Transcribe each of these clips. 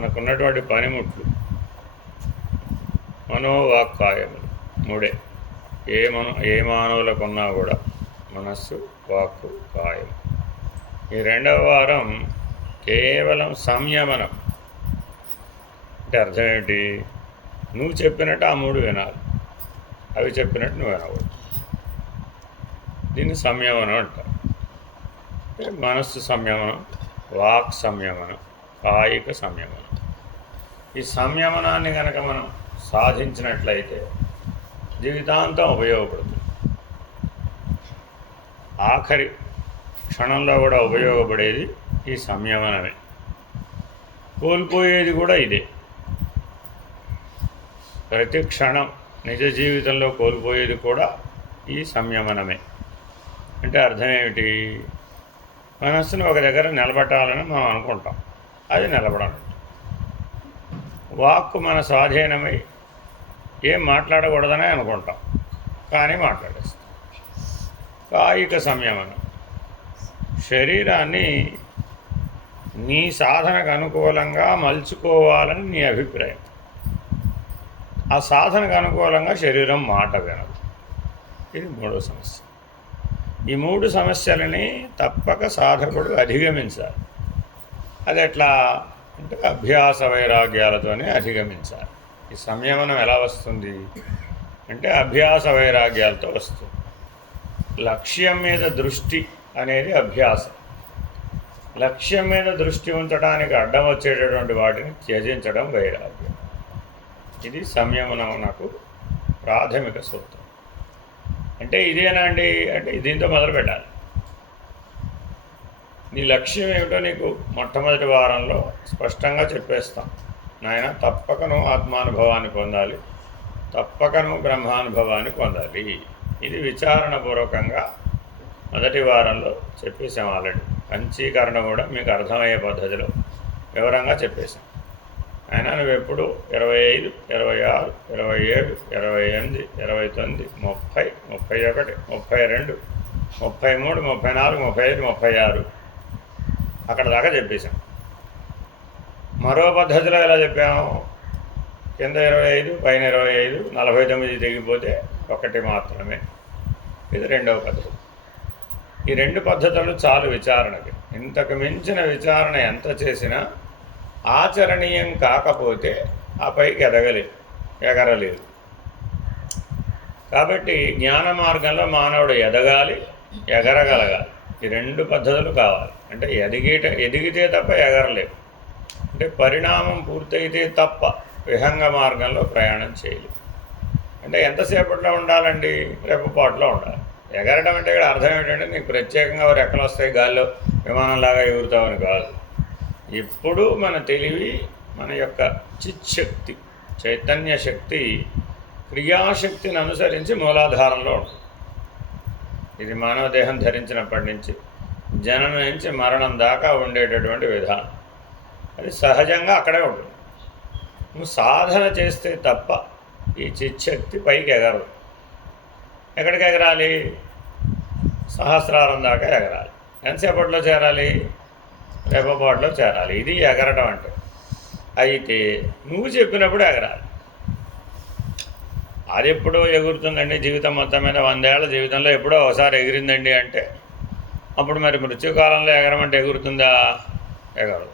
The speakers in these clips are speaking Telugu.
మనకున్నటువంటి పనిముట్లు మనోవాక్కాయములు మూడే. ఏ మానవులకు ఉన్నా కూడా మనస్సు, వాక్కు, కాయం. ఈ రెండవ వారం కేవలం సంయమనం. అంటే అర్థం ఏమిటి? నువ్వు చెప్పినట్టు ఆ మూడు వినాలి, అవి చెప్పినట్టు నువ్వు వినకూడదు. దీన్ని సంయమనం అంటారు. మనస్సు సంయమనం, వాక్ సంయమనం, కాయిక సంయమనం. ఈ సంయమనాన్ని కనుక మనం సాధించినట్లయితే జీవితాంతం ఉపయోగపడుతుంది. ఆఖరి క్షణంలో కూడా ఉపయోగపడేది ఈ సంయమనమే. కోల్పోయేది కూడా ఇదే. ప్రతి క్షణం నిజ జీవితంలో కోల్పోయేది కూడా ఈ సంయమనమే. అంటే అర్థం ఏమిటి? మనస్సును ఒక దగ్గర నిలబెట్టాలని మనం అనుకుంటాం, అది నిలబడాలి. వాక్కు మన స్వాధీనమై ఏం మాట్లాడకూడదనే అనుకుంటాం, కానీ మాట్లాడేస్తాం. కాయిక సంయమనం. శరీరాన్ని నీ సాధనకు అనుకూలంగా మలుచుకోవాలని నీ అభిప్రాయం. ఆ సాధనకు అనుకూలంగా శరీరం మాట వినదు. ఇది మూడో సమస్య. ఈ మూడు సమస్యలని తప్పక సాధకుడు అధిగమించాలి. అది ఎట్లా అంటే అభ్యాస వైరాగ్యాలతోనే అధిగమించాలి. ఈ సంయమనం ఎలా వస్తుంది అంటే అభ్యాస వైరాగ్యాలతో వస్తుంది. లక్ష్యం మీద దృష్టి అనేది అభ్యాసం. లక్ష్యం మీద దృష్టి ఉంచడానికి అడ్డం వచ్చేటటువంటి వాటిని త్యజించడం వైరాగ్యం. ఇది సంయమనమునకు ప్రాథమిక సూత్రం. అంటే ఇదేనా అండి అంటే దీంతో మొదలు పెట్టాలి. నీ లక్ష్యం ఏమిటో నీకు మొట్టమొదటి వారంలో స్పష్టంగా చెప్పేస్తాం. నాయన తప్పక నువ్వు ఆత్మానుభవాన్ని పొందాలి, తప్పక నువ్వు బ్రహ్మానుభవాన్ని పొందాలి. ఇది విచారణపూర్వకంగా మొదటి వారంలో చెప్పేసాం ఆల్రెడీ. పంచీకరణ కూడా మీకు అర్థమయ్యే పద్ధతిలో వివరంగా చెప్పేశాం. అయినా నువ్వు ఎప్పుడు 25, 26, 27, 28, 29, 30, 31, 32, 33, 34, 35, 36 అక్కడ దాకా చెప్పేశాం. మరో పద్ధతిలో ఎలా చెప్పాము? కింద 25, పైన 25, 49 తెగిపోతే ఒకటి మాత్రమే. ఇది రెండవ పద్ధతి. ఈ రెండు పద్ధతులు చాలు విచారణకి. ఇంతకు మించిన విచారణ ఎంత చేసినా ఆచరణీయం కాకపోతే ఆ పైకి ఎగరలేదు. కాబట్టి జ్ఞాన మార్గంలో మానవుడు ఎదగాలి, ఎగరగలగాలి. ఈ రెండు పద్ధతులు కావాలి. అంటే ఎదిగితే తప్ప ఎగరలేదు. అంటే పరిణామం పూర్తయితే తప్ప విహంగ మార్గంలో ప్రయాణం చేయలేదు. అంటే ఎంతసేపట్లో ఉండాలండి? రెప్పపాటులో ఉండాలి. ఎగరడం అంటే ఇక్కడ అర్థం ఏంటంటే నీకు ప్రత్యేకంగా రెక్కలు వస్తాయి, గాల్లో విమానంలాగా ఎగురుతామని కాదు. ఎప్పుడూ మన తెలివి, మన యొక్క చిచ్చక్తి, చైతన్య శక్తి క్రియాశక్తిని అనుసరించి మూలాధారంలో ఉంటుంది. ఇది మానవ దేహం ధరించినప్పటి నుంచి జననం నుంచి మరణం దాకా ఉండేటటువంటి విధానం. అది సహజంగా అక్కడే ఉంటుంది. నువ్వు సాధన చేస్తే తప్ప ఈ చిచ్చక్తి పైకి ఎగరదు. ఎక్కడికి ఎగరాలి? సహస్రారం దాకా ఎగరాలి. ఎంతసేపట్లో చేరాలి? రెప్పపాటులో చేరాలి. ఇది ఎగరడం అంటే. అయితే నువ్వు చెప్పినప్పుడు ఎగరాలి. అది ఎప్పుడో ఎగురుతుందండి జీవితం మొత్తం మీద 100 ఏళ్ల జీవితంలో ఎప్పుడో ఒకసారి ఎగిరిందండి అంటే అప్పుడు మరి మృత్యుకాలంలో ఎగరమంటే ఎగురుతుందా? ఎగరదు.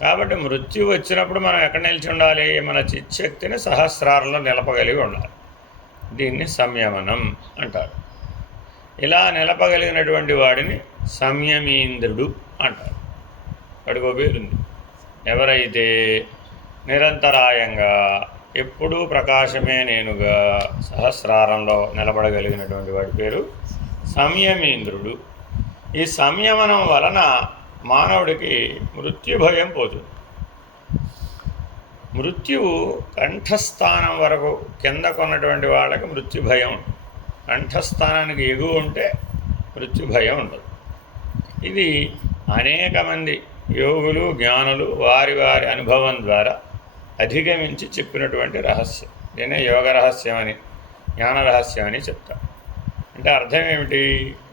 కాబట్టి మృత్యు వచ్చినప్పుడు మనం ఎక్కడ నిలిచి ఉండాలి? మన చిచ్చక్తిని సహస్రారంలో నిలపగలిగి ఉండాలి. దీన్ని సంయమనం అంటారు. ఇలా నిలపగలిగినటువంటి వాడిని సంయమీంద్రుడు అంటారు. వాడికి ఒక పేరుంది. ఎవరైతే నిరంతరాయంగా ఎప్పుడూ ప్రకాశమే నేనుగా సహస్రారంలో నిలబడగలిగినటువంటి వాడి పేరు సంయమీంద్రుడు. ఈ సంయమనం వలన మానవుడికి మృత్యుభయం పోతుంది. మృత్యువు కంఠస్థానం వరకు కింద కొన్నటువంటి వాళ్ళకి మృత్యుభయం ఉంటుంది. కంఠస్థానానికి ఎగువ ఉంటే మృత్యుభయం ఉండదు. ఇది అనేక మంది యోగులు, జ్ఞానులు వారి వారి అనుభవం ద్వారా అధిగమించి చెప్పినటువంటి రహస్యం. దీనే యోగ రహస్యం అని, జ్ఞాన రహస్యం అని చెప్తారు. అంటే అర్థం ఏమిటి?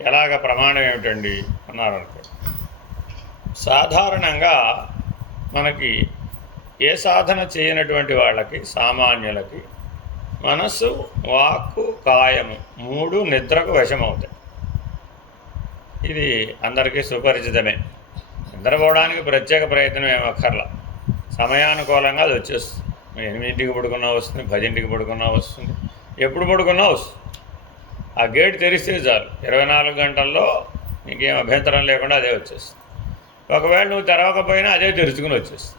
ఎలాగ ప్రమాణం ఏమిటండి అన్నారనుకో. సాధారణంగా మనకి ఏ సాధన చేయనటువంటి వాళ్ళకి, సామాన్యులకి మనస్సు, వాక్కు, కాయము 3 నిద్రకు వశమవుతాయి. ఇది అందరికీ సుపరిచితమే. నిద్రపోవడానికి ప్రత్యేక ప్రయత్నం ఏమక్కర్లా, సమయానుకూలంగా అది వచ్చేస్తుంది. 8ంటికి పడుకున్నా వస్తుంది, 10ంటికి పడుకున్నా వస్తుంది, ఎప్పుడు పడుకున్నా వస్తుంది. ఆ గేట్ తెరిస్తే చాలు, 24 గంటల్లో నీకేం అభ్యంతరం లేకుండా అదే వచ్చేస్తుంది. ఒకవేళ నువ్వు తెరవకపోయినా అదే తెరుచుకుని వచ్చేస్తుంది.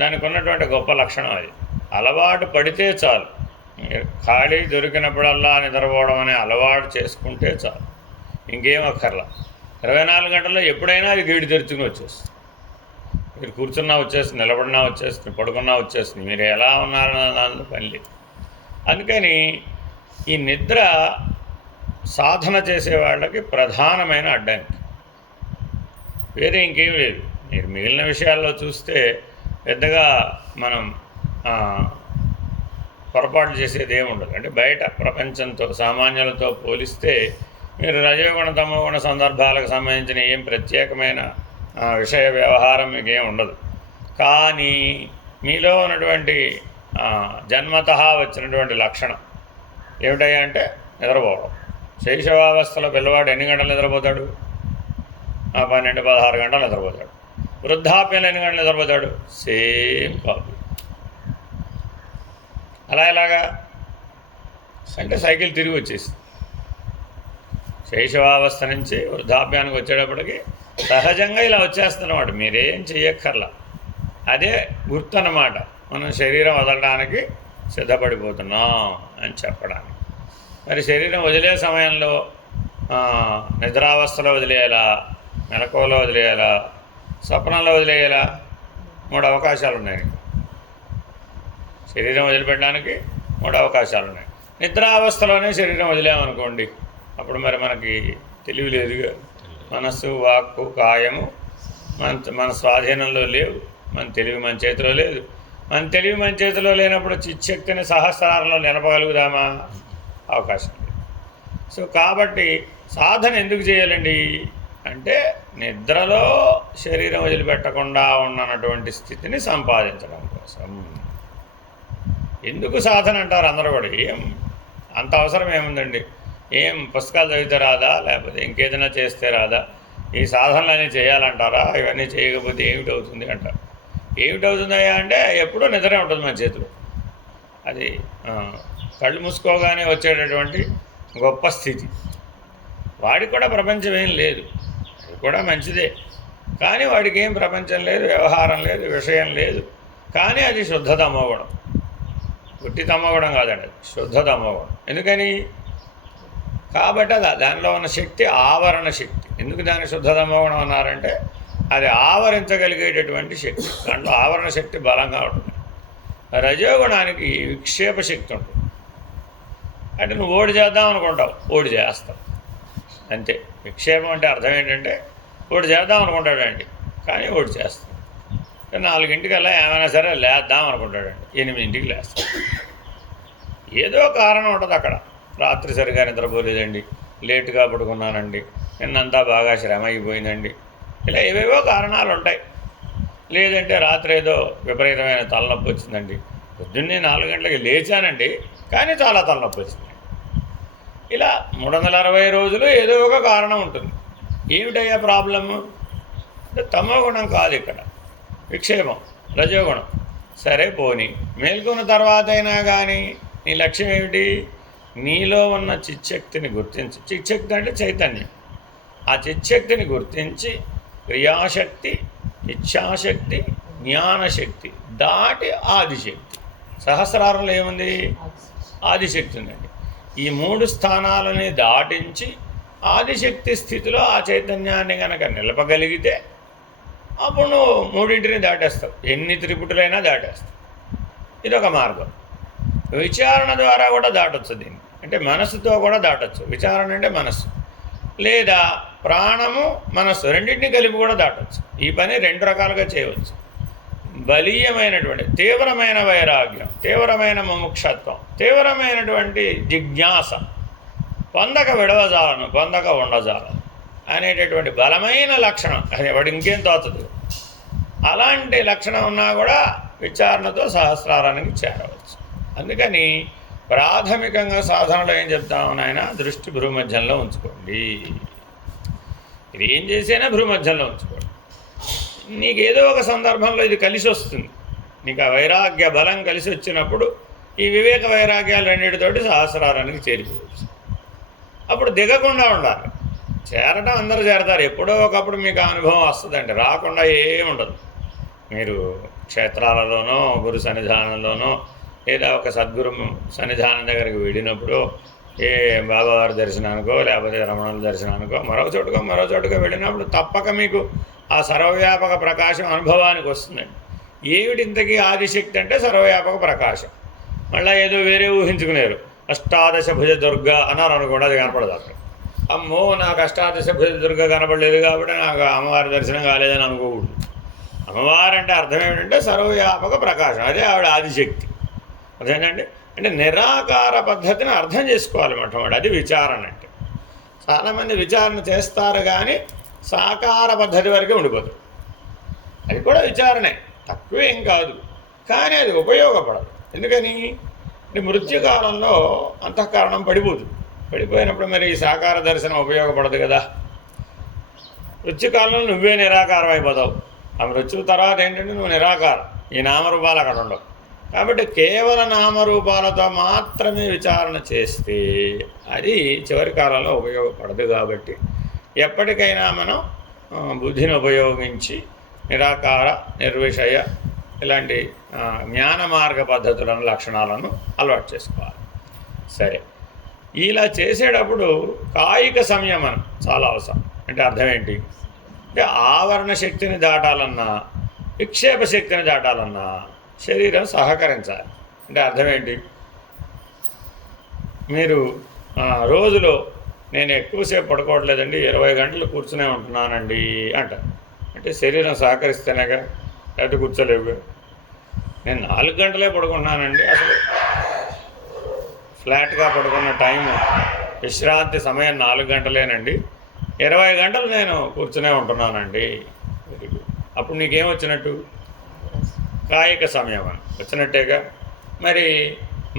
దానికి ఉన్నటువంటి గొప్ప లక్షణం అది. అలవాటు పడితే చాలు, ఖాళీ దొరికినప్పుడల్లా నిద్రపోవడం అనే అలవాటు చేసుకుంటే చాలు, ఇంకేం అక్కర్లా. 24 గంటల్లో ఎప్పుడైనా అది గేటు తెరుచుకుని వచ్చేస్తుంది. మీరు కూర్చున్నా వచ్చేస్తుంది, నిలబడినా వచ్చేస్తుంది, పడుకున్నా వచ్చేస్తుంది, మీరు ఎలా ఉన్నారన్న దానిలో పని లేదు. అందుకని ఈ నిద్ర సాధన చేసే వాళ్ళకి ప్రధానమైన అడ్డంకి, వేరే ఇంకేం లేదు. మీరు మిగిలిన విషయాల్లో చూస్తే పెద్దగా మనం పొరపాటు చేసేది ఏముండదు. అంటే బయట ప్రపంచంతో, సామాన్యులతో పోలిస్తే మీరు రజోగుణ తమోగుణ సందర్భాలకు సంబంధించిన ఏం ప్రత్యేకమైన విషయ వ్యవహారం మీకేం ఉండదు. కానీ మీలో ఉన్నటువంటి జన్మతః వచ్చినటువంటి లక్షణం ఏమిటయ్యా అంటే నిద్రపోవడం. శైశవావస్థలో పిల్లవాడు ఎన్ని గంటలు నిద్రపోతాడు? 12-16 గంటలు నిద్రపోతాడు. వృద్ధాప్యంలో ఎన్ని గంటలు నిద్రపోతాడు? Same copy. అలా ఎలాగా అంటే సైకిల్ తిరిగి వచ్చేసింది. శైశవావస్థ నుంచి వృద్ధాప్యానికి వచ్చేటప్పటికి సహజంగా ఇలా వచ్చేస్తున్నమాట, మీరేం చెయ్యక్కర్లా. అదే గుర్తు అన్నమాట, మనం శరీరం వదలడానికి సిద్ధపడిపోతున్నాం అని చెప్పడానికి. మరి శరీరం వదిలే సమయంలో నిద్రావస్థలో వదిలేయాలా, మెలకువలో వదిలేయాలా, స్వప్నంలో వదిలేయాలా? 3 అవకాశాలు ఉన్నాయి. శరీరం వదిలిపెట్టడానికి 3 అవకాశాలు ఉన్నాయి. నిద్రావస్థలోనే శరీరం వదిలేమనుకోండి, అప్పుడు మరి మనకి తెలివి లేదుగా. మనస్సు, వాక్కు, కాయము మన స్వాధీనంలో లేవు. మన తెలివి మన చేతిలో లేదు. మన తెలివి మన చేతిలో లేనప్పుడు చిచ్చక్తిని సహస్రాలలో నిలపగలుగుదామా? అవకాశం లేదు. సో కాబట్టి సాధన ఎందుకు చేయాలండి అంటే నిద్రలో శరీరం వదిలిపెట్టకుండా ఉన్నటువంటి స్థితిని సంపాదించడం కోసం. ఎందుకు సాధన అంటారు అందరూ కూడా. ఏం అంత అవసరం ఏముందండి? ఏం పుస్తకాలు చదివితే రాదా, లేకపోతే ఇంకేదైనా చేస్తే రాదా? ఈ సాధనలన్నీ చేయాలంటారా? ఇవన్నీ చేయకపోతే ఏమిటవుతుంది అంటారు. ఏమిటవుతుందయ్యా అంటే ఎప్పుడూ నిద్రే ఉంటుంది మన చేతిలో. అది కళ్ళు మూసుకోగానే వచ్చేటటువంటి గొప్ప స్థితి. వాడికి కూడా ప్రపంచం ఏం లేదు, అది కూడా మంచిదే. కానీ వాడికి ఏం ప్రపంచం లేదు, వ్యవహారం లేదు, విషయం లేదు. కానీ అది శుద్ధ తమోగుణం, పుట్టి తమోగుణం కాదండి, అది శుద్ధ తమోగుణం. ఎందుకని? కాబట్టి దానిలో ఉన్న శక్తి ఆవరణ శక్తి. ఎందుకు దాన్ని శుద్ధ తమోగుణం అన్నారంటే అది ఆవరించగలిగేటటువంటి శక్తి, దాంట్లో ఆవరణ శక్తి బలంగా ఉంటుంది. రజోగుణానికి విక్షేప శక్తి ఉంటుంది. అంటే నువ్వు ఓడి చేద్దాం అనుకుంటావు, ఓడి చేస్తావు అంతే. విక్షేపం అంటే అర్థం ఏంటంటే ఓడి చేద్దాం అనుకుంటాడండి, కానీ ఓడి చేస్తాడు. 4ంటికల్లా ఏమైనా సరే లేద్దాం అనుకుంటాడండి, 8ంటికి లేస్తాడు. ఏదో కారణం ఉంటుంది అక్కడ. రాత్రి సరిగా నిద్రపోలేదండి, లేటుగా పడుకున్నానండి, నిన్నంతా బాగా శ్రమ అయిపోయిందండి, ఇలా ఏవేవో కారణాలు ఉంటాయి. లేదంటే రాత్రి ఏదో విపరీతమైన తలనొప్పి వచ్చిందండి, పొద్దున్నే 4 గంటలకి లేచానండి కానీ చాలా తలనొప్పి వచ్చింది. ఇలా 360 రోజులు ఏదో ఒక కారణం ఉంటుంది. ఏమిటయ్యా ప్రాబ్లము అంటే తమోగుణం కాదు ఇక్కడ, విక్షేపం, రజోగుణం. సరే పోనీ మేల్కొన్న తర్వాత అయినా కానీ నీ లక్ష్యం ఏమిటి? నీలో ఉన్న చిచ్చక్తిని గుర్తించి, చిచ్చక్తి అంటే చైతన్యం, ఆ చిచ్చక్తిని గుర్తించి క్రియాశక్తి, ఇచ్ఛాశక్తి, జ్ఞానశక్తి దాటి ఆదిశక్తి. సహస్రారంలో ఏముంది? ఆదిశక్తి ఉందండి. ఈ 3 స్థానాలని దాటించి ఆదిశక్తి స్థితిలో ఆ చైతన్యాన్ని కనుక నిలపగలిగితే అప్పుడు నువ్వు 3ంటిని దాటేస్తావు, ఎన్ని త్రిపుటులైనా దాటేస్తావు. ఇదొక మార్గం. విచారణ ద్వారా కూడా దాటొచ్చు దీన్ని, అంటే మనస్సుతో కూడా దాటొచ్చు. విచారణ అంటే మనస్సు, లేదా ప్రాణము మనస్సు రెండింటిని కలిపి కూడా దాటొచ్చు. ఈ పని 2 రకాలుగా చేయవచ్చు. బలీయమైనటువంటి తీవ్రమైన వైరాగ్యం, తీవ్రమైన ముముక్షత్వం, తీవ్రమైనటువంటి జిజ్ఞాస, పొందక విడవజాలను పొందక ఉండజాలను అనేటటువంటి బలమైన లక్షణం. అది వాడు ఇంకేం తోచదు. అలాంటి లక్షణం ఉన్నా కూడా విచారణతో సహస్రారానికి చేరవచ్చు. అందుకని ప్రాథమికంగా సాధనలో ఏం చెప్తాము నాయన, దృష్టి భూమధ్యంలో ఉంచుకోండి. ఇది ఏం చేసైనా భూమధ్యంలో ఉంచుకోండి. నీకేదో ఒక సందర్భంలో ఇది కలిసి వస్తుంది. నీకు ఆ వైరాగ్య బలం కలిసి వచ్చినప్పుడు ఈ వివేక వైరాగ్యాలు రెండింటితోటి సహస్రారానికి చేరిపోవచ్చు. అప్పుడు దిగకుండా ఉండాలి. చేరటం అందరూ చేరతారు, ఎప్పుడో ఒకప్పుడు మీకు అనుభవం వస్తుందండి, రాకుండా ఏముండదు. మీరు క్షేత్రాలలోనో గురు సన్నిధానంలోనో లేదా ఒక సద్గురు సన్నిధానం దగ్గరికి వెళ్ళినప్పుడు, ఏ బాబావారి దర్శనానికో లేకపోతే రమణుల దర్శనానికో మరో చోటుగా వెళ్ళినప్పుడు తప్పక మీకు ఆ సర్వవ్యాపక ప్రకాశం అనుభవానికి వస్తుందండి. ఏమిటి ఇంతకీ ఆదిశక్తి అంటే సర్వవ్యాపక ప్రకాశం. మళ్ళీ ఏదో వేరే ఊహించుకునేరు, అష్టాదశ భుజ దుర్గ అన్నారు అనుకోండి, అది కనపడదు అక్కడ. అమ్మో నాకు అష్టాదశ భుజ దుర్గ కనపడలేదు కాబట్టి నాకు అమ్మవారి దర్శనం కాలేదని అనుకోకూడదు. అమ్మవారు అంటే అర్థం ఏమిటంటే సర్వవ్యాపక ప్రకాశం, అదే ఆవిడ ఆదిశక్తి. అదేంటంటే అంటే నిరాకార పద్ధతిని అర్థం చేసుకోవాలి మొట్టమొదటి, అది విచారణ అంటే. చాలామంది విచారణ చేస్తారు కానీ సాకార పద్ధతి వరకే ఉండిపోతుంది. అది కూడా విచారణే, తక్కువేం కాదు, కానీ అది ఉపయోగపడదు. ఎందుకని మృత్యుకాలంలో అంతఃకరణం పడిపోయినప్పుడు మరి ఈ సాకార దర్శనం ఉపయోగపడదు కదా. మృత్యుకాలంలో నువ్వే నిరాకారం అయిపోతావు. ఆ మృత్యు తర్వాత ఏంటంటే నువ్వు నిరాకారం, ఈ నామరూపాలు అక్కడ ఉండవు. కాబట్టి కేవల నామరూపాలతో మాత్రమే విచారణ చేస్తే అది చివరి కాలంలో ఉపయోగపడదు. కాబట్టి ఎప్పటికైనా మనం బుద్ధిని ఉపయోగించి నిరాకార, నిర్విషయ ఇలాంటి జ్ఞాన మార్గ పద్ధతులను, లక్షణాలను అలవాటు చేసుకోవాలి. సరే, ఇలా చేసేటప్పుడు కాయిక సంయమనం చాలా అవసరం. అంటే అర్థం ఏంటి అంటే ఆవరణ శక్తిని దాటాలన్నా, విక్షేప శక్తిని దాటాలన్నా శరీరం సహకరించాలి. అంటే అర్థం ఏంటి, మీరు రోజులో నేను ఎక్కువసేపు పడుకోవట్లేదండి, 20 గంటలు కూర్చునే ఉంటున్నానండి అంటారు. అంటే శరీరం సహకరిస్తేనేగా, లేకపోతే కూర్చోలేవుగా. నేను 4 గంటలే పడుకుంటున్నానండి, అసలు ఫ్లాట్గా పడుకున్న టైము విశ్రాంతి సమయం 4 గంటలేనండి, 20 గంటలు నేను కూర్చునే ఉంటున్నానండి. Very good. అప్పుడు నీకేం వచ్చినట్టు, కాయిక సంయమనం వచ్చినట్టేగా. మరి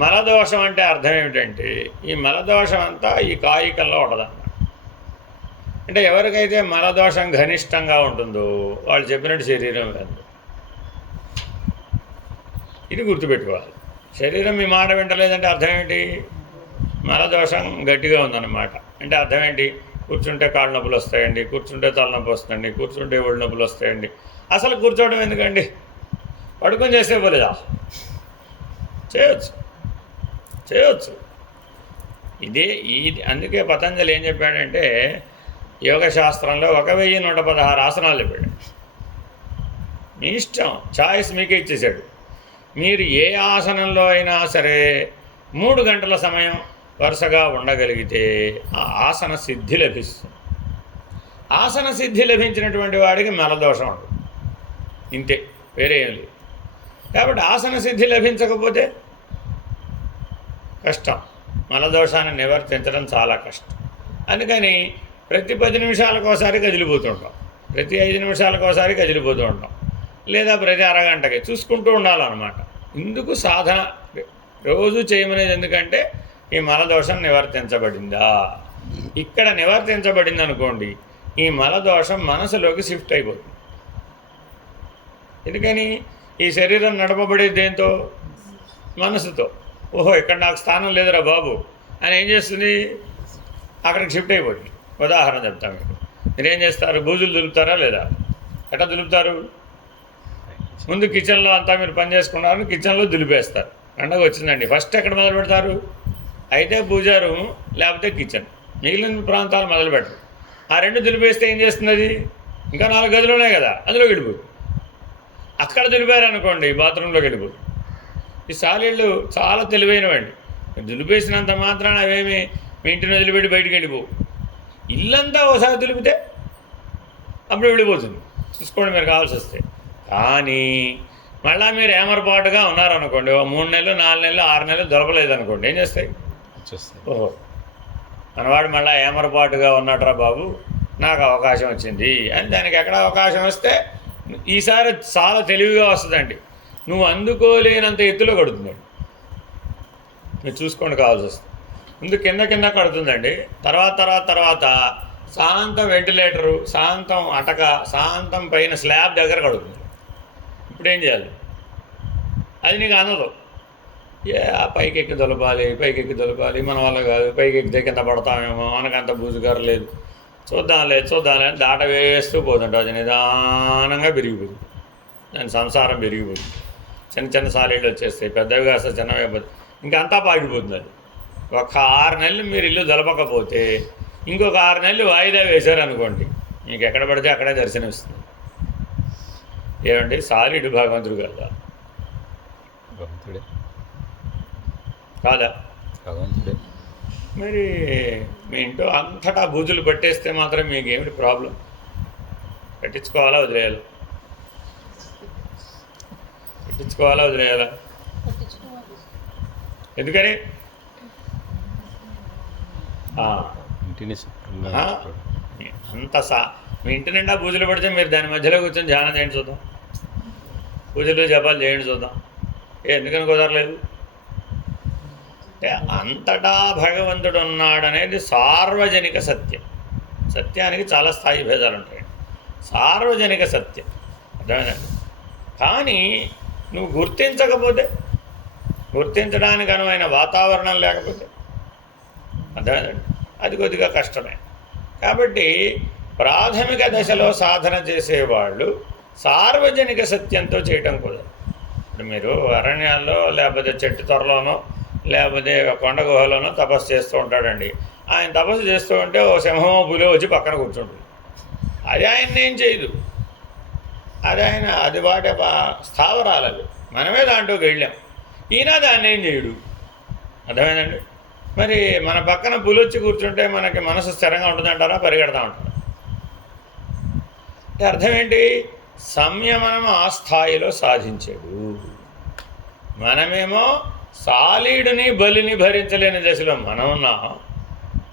మలదోషం అంటే అర్థం ఏమిటంటే ఈ మలదోషం అంతా ఈ కాయికల్లో ఉండదన్నమాట. అంటే ఎవరికైతే మలదోషం ఘనిష్టంగా ఉంటుందో వాళ్ళు చెప్పినట్టు శరీరం లేదు. ఇది గుర్తుపెట్టుకోవాలి. శరీరం మీ మాట వింటలేదంటే అర్థం ఏంటి, మలదోషం గట్టిగా ఉందన్నమాట. అంటే అర్థం ఏంటి, కూర్చుంటే కాళ్ళు నొప్పులు వస్తాయండి, కూర్చుంటే తలనొప్పి వస్తుందండి, కూర్చుంటే ఒళ్ళు నొప్పులు వస్తాయండి. అసలు కూర్చోవడం ఎందుకండి, పడుకొని చేసే పోలేదా, చేయవచ్చు. అందుకే పతంజలి ఏం చెప్పాడంటే యోగశాస్త్రంలో 1116 ఆసనాలు చెప్పాడు. మీ ఇష్టం, ఛాయిస్ మీకే ఇచ్చేసాడు. మీరు ఏ ఆసనంలో అయినా సరే 3 గంటల సమయం వరుసగా ఉండగలిగితే ఆ ఆసన సిద్ధి లభిస్తుంది. ఆసన సిద్ధి లభించినటువంటి వాడికి మలదోషం ఉంటుంది, ఇంతే, వేరే ఏం లేదు. కాబట్టి ఆసన సిద్ధి లభించకపోతే కష్టం, మలదోషాన్ని నివర్తించడం చాలా కష్టం. అందుకని ప్రతి 10 నిమిషాలకు ఒకసారి కదిలిపోతుంటాం, ప్రతి 5 నిమిషాలకు ఒకసారి కదిలిపోతూ ఉంటాం, లేదా ప్రతి అరగంటకి చూసుకుంటూ ఉండాలన్నమాట. ఇందుకు సాధన రోజు చేయమనేది ఎందుకంటే ఈ మలదోషం నివర్తించబడిందా. ఇక్కడ నివర్తించబడింది అనుకోండి, ఈ మలదోషం మనసులోకి షిఫ్ట్ అయిపోతుంది. ఎందుకని ఈ శరీరం నడపబడేది దేంతో, మనసుతో. ఓహో ఇక్కడ నాకు స్థానం లేదురా బాబు అని ఏం చేస్తుంది, అక్కడికి షిఫ్ట్ అయిపోతుంది. ఉదాహరణ చెప్తాను మీకు. మీరేం చేస్తారు, బూజులు దులుపుతారా లేదా, ఎట్లా దులుపుతారు, ముందు కిచెన్లో అంతా మీరు పని చేసుకున్నారని కిచెన్లో దులిపేస్తారు. పండగ వచ్చిందండి, ఫస్ట్ ఎక్కడ మొదలు పెడతారు, అయితే పూజా రూము లేకపోతే కిచెన్, మిగిలిన ప్రాంతాలు మొదలు పెట్టరు. ఆ 2 దులిపేస్తే ఏం చేస్తుంది, అది ఇంకా 4 గదులు ఉన్నాయి కదా, అందులోకి వెళ్ళిపోతుంది. అక్కడ దులిపారనుకోండి బాత్రూంలోకి వెళ్ళిపోతుంది. ఈ సాలీళ్ళు చాలా తెలివైనవండి. దులిపేసినంత మాత్రాన అవేమి మీ ఇంటిని వదిలిపెట్టి బయటికి వెళ్ళిపోవు. ఇల్లంతా ఒకసారి దులిపితే అప్పుడు వెళ్ళిపోతుంది, చూసుకోండి మీరు కావాల్సి వస్తే. కానీ మళ్ళీ మీరు ఏమరపాటుగా ఉన్నారనుకోండి, 3 నెలలు 4 నెలలు 6 నెలలు దొరకలేదనుకోండి, ఏం చేస్తాయి, ఓహో మనవాడు మళ్ళీ ఏమరపాటుగా ఉన్నట్రా బాబు, నాకు అవకాశం వచ్చింది అని. దానికి ఎక్కడ అవకాశం వస్తే ఈసారి చాలా తెలివిగా వస్తుందండి. నువ్వు అందుకోలేనంత ఎత్తులో కడుతుందండి. మీరు చూసుకోండి, కావాల్సి వస్తుంది. ముందు కింద కడుతుందండి. తర్వాత శాంతం వెంటిలేటరు, శాంతం అటక, శాంతం పైన స్లాబ్ దగ్గర కడుతుంది. ఇప్పుడేం చేయాలి? అది నీకు అందదు. పైకి ఎక్కి దొలపాలి, మన వల్ల కాదు, పైకి ఎక్కితే కింద పడతామేమో, మనకంత బూజుగారు లేదు, చూద్దాంలే అని దాట వేస్తూ పోతుంటాం. అది నిదానంగా పెరిగిపోతుంది, దాని సంసారం పెరిగిపోతుంది. చిన్న సాలీళ్ళు వచ్చేస్తాయి, పెద్దవి కాస్త చిన్నవి అయిపోతుంది, ఇంకంతా పాకిపోతుంది. అది ఒక 6 నెలలు మీరు ఇల్లు దొలపకపోతే ఇంకొక 6 నెలలు వాయిదా వేశారనుకోండి, మీకు ఎక్కడ పడితే అక్కడే దర్శనమిస్తుంది. ఏమండి, సాలీడు భగవంతుడు కదా? కాదా? మరి మీ ఇంట్లో అంతటా బూజులు పట్టేస్తే మాత్రం మీకు ఏమిటి ప్రాబ్లం? పట్టించుకోవాలా వదిలేయాలా? ఎందుకని? మీ ఇంటి నిండా పూజలు పడితే మీరు దాని మధ్యలో కూర్చొని ధ్యానం చేయండి చూద్దాం, పూజలు జపాలు చేయండి చూద్దాం. ఎందుకని కుదరలేదు? అంటే అంతటా భగవంతుడు ఉన్నాడనేది సార్వజనిక సత్యం. సత్యానికి చాలా స్థాయి భేదాలు ఉంటాయండి. సార్వజనిక సత్యం అర్థమైందండి. కానీ నువ్వు గుర్తించకపోతే, గుర్తించడానికి అనువైన వాతావరణం లేకపోతే, అర్థమైందండి, అది కొద్దిగా కష్టమే. కాబట్టి ప్రాథమిక దశలో సాధన చేసేవాళ్ళు సార్వజనిక సత్యంతో చేయటం కుదరదు. ఇప్పుడు మీరు అరణ్యాల్లో లేకపోతే చెట్టు త్వరలోనో లేకపోతే కొండ గుహలోనో తపస్సు చేస్తూ ఉంటాడండి. ఆయన తపస్సు చేస్తూ ఉంటే ఓ సింహమో పులి వచ్చి పక్కన కూర్చుంటుంది. అది ఆయన ఏం చేయదు, అది వాటి స్థావరాలు అవి, మనమే దాంట్లోకి వెళ్ళాం. ఈయన దాన్ని ఏం చేయడు, అర్థమైందండి. మరి మన పక్కన పులి వచ్చి కూర్చుంటే మనకి మనసు స్థిరంగా ఉంటుందంటారా, పరిగెడతా ఉంటారా? అంటే అర్థం ఏంటి? సంయమనం ఆ స్థాయిలో సాధించాడు. మనమేమో సాలీడుని బలిని భరించలేని దశలో మనం ఉన్నాం.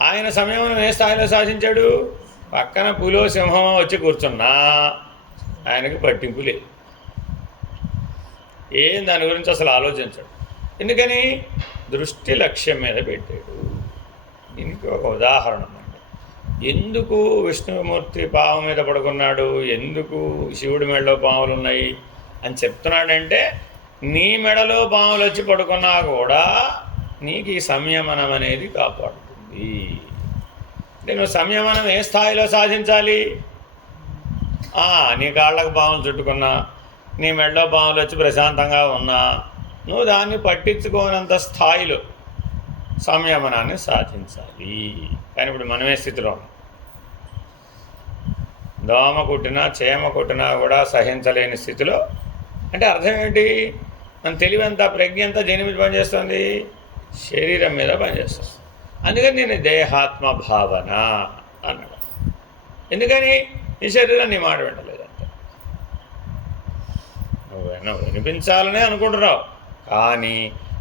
ఆయన సంయమనం ఏ స్థాయిలో సాధించాడు? పక్కన పులో సింహమో వచ్చి కూర్చున్నా ఆయనకు పట్టింపు లేదు, ఏం దాని గురించి అసలు ఆలోచించాడు. ఎందుకని? దృష్టి లక్ష్యం మీద పెట్టాడు. దీనికి ఒక ఉదాహరణ అండి. ఎందుకు విష్ణుమూర్తి పాము మీద పడుకున్నాడు, ఎందుకు శివుడి మెడలో పాములు ఉన్నాయి అని చెప్తున్నాడంటే, నీ మెడలో పాములు వచ్చి పడుకున్నా కూడా నీకు ఈ సంయమనం అనేది కాపాడుతుంది. అంటే నువ్వు సంయమనం ఏ స్థాయిలో సాధించాలి? నీ కాళ్ళకు పాములు చుట్టుకున్నా, నీ మెడలో పాములు వచ్చి ప్రశాంతంగా ఉన్నా, నువ్వు దాన్ని పట్టించుకోనంత స్థాయిలో సంయమనాన్ని సాధించాలి. కానీ ఇప్పుడు మనమే స్థితిలో ఉన్నాం. దోమ కుట్టినా చీమ కుట్టినా కూడా సహించలేని స్థితిలో. అంటే అర్థం ఏంటి? మన తెలివంతా ప్రజ్ఞ అంతా దేని మీద పనిచేస్తుంది? శరీరం మీద పనిచేస్తుంది. అందుకని నేను దేహాత్మ భావన అన్నాడు. ఎందుకని? నీ శరీరం నీ మాట వింటలేదంటే, నువ్వు వినిపించాలనే అనుకుంటున్నావు, కానీ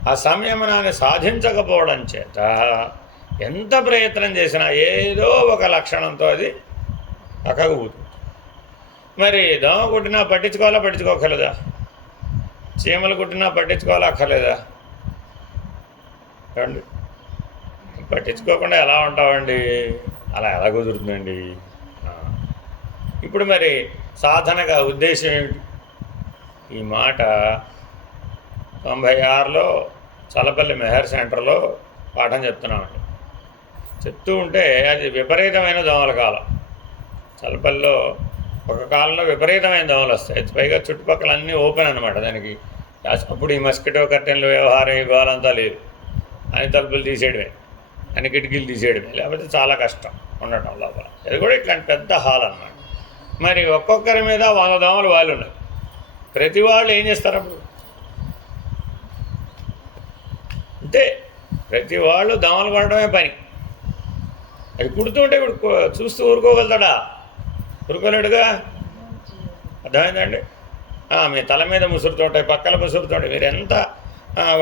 ఆ సంయమనాన్ని సాధించకపోవడం చేత ఎంత ప్రయత్నం చేసినా ఏదో ఒక లక్షణంతో అది పక్కకుపోతుంది. మరి దోమ కుట్టినా పట్టించుకోకలేదా? చీమలు కుట్టినా అక్కర్లేదా? ఏమండి, పట్టించుకోకుండా ఎలా ఉంటామండి? అలా ఎలా కుదురుతుందండి? ఇప్పుడు మరి సాధనగా ఉద్దేశం ఏమిటి? ఈ మాట 96లో చలపల్లి మెహర్ సెంటర్లో పాఠం చెప్తున్నామండి. చెప్తూ ఉంటే అది విపరీతమైన దోమల కాలం. చలపల్లిలో ఒక కాలంలో విపరీతమైన దోమలు వస్తాయి. పైగా చుట్టుపక్కల అన్నీ ఓపెన్ అనమాట. దానికి అప్పుడు ఈ మస్కిటో కర్టెన్లు వ్యవహారం ఈ గోలంతా లేదు. అన్ని తలుపులు తీసేయడమే, అన్ని కిటికీలు తీసేయడమే, లేకపోతే చాలా కష్టం ఉండటం లోపల. అది కూడా ఇట్లాంటి పెద్ద హాల్ అన్నమాట. మరి ఒక్కొక్కరి మీద 100 దోమలు వాళ్ళు ఉన్నాయి. ప్రతి వాళ్ళు ఏం చేస్తారు అప్పుడు? అంతే, ప్రతి వాళ్ళు దోమలు పడడమే పని. అది కుడుతుంటే ఇప్పుడు చూస్తూ ఊరుకోగలుగుతాడా? ఊరుకోలేడుగా. అర్థమైందండి? మీ తల మీద ముసురుతుంటాయి, పక్కల ముసురుతుంటాయి. మీరు ఎంత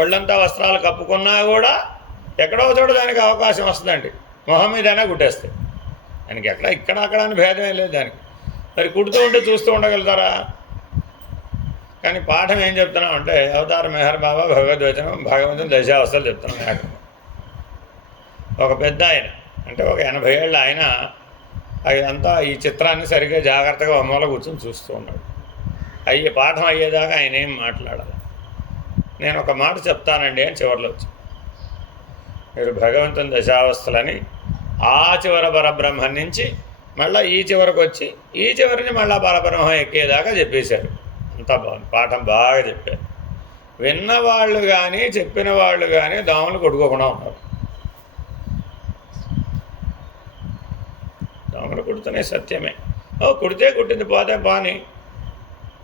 ఒళ్ళంతా వస్త్రాలు కప్పుకున్నా కూడా ఎక్కడో చోట దానికి అవకాశం వస్తుందండి. మొహం మీదైనా కుట్టేస్తాయి. దానికి ఇక్కడ అక్కడ అని భేదమే లేదు దానికి. మరి కుడుతూ ఉంటే చూస్తూ ఉండగలుగుతారా? కానీ పాఠం ఏం చెప్తున్నాం అంటే అవతార మెహర్ బాబా భగవద్వచనం భగవంతుని దశావస్థలు చెప్తున్నాం ఏకంగా. ఒక పెద్ద ఆయన అంటే ఒక 80 ఏళ్ళ ఆయన అదంతా ఈ చిత్రాన్ని సరిగ్గా జాగ్రత్తగా అమ్మలో కూర్చొని చూస్తూ ఉన్నాడు. పాఠం అయ్యేదాకా ఆయన ఏం మాట్లాడాలి. నేను ఒక మాట చెప్తానండి అని చివరిలో వచ్చి, మీరు భగవంతుని దశావస్థలని ఆ చివర పరబ్రహ్మం నుంచి మళ్ళీ ఈ చివరకు వచ్చి ఈ చివరిని మళ్ళీ పరబ్రహ్మం ఎక్కేదాకా చెప్పేశారు. అంతా బాగుంది, పాఠం బాగా చెప్పారు. విన్నవాళ్ళు కానీ చెప్పిన వాళ్ళు కానీ దోమలు కొట్టుకోకుండా ఉన్నారు. దోమలు కుడుతున్నాయి సత్యమే. కుడితే కుట్టింది, పోతే పాని,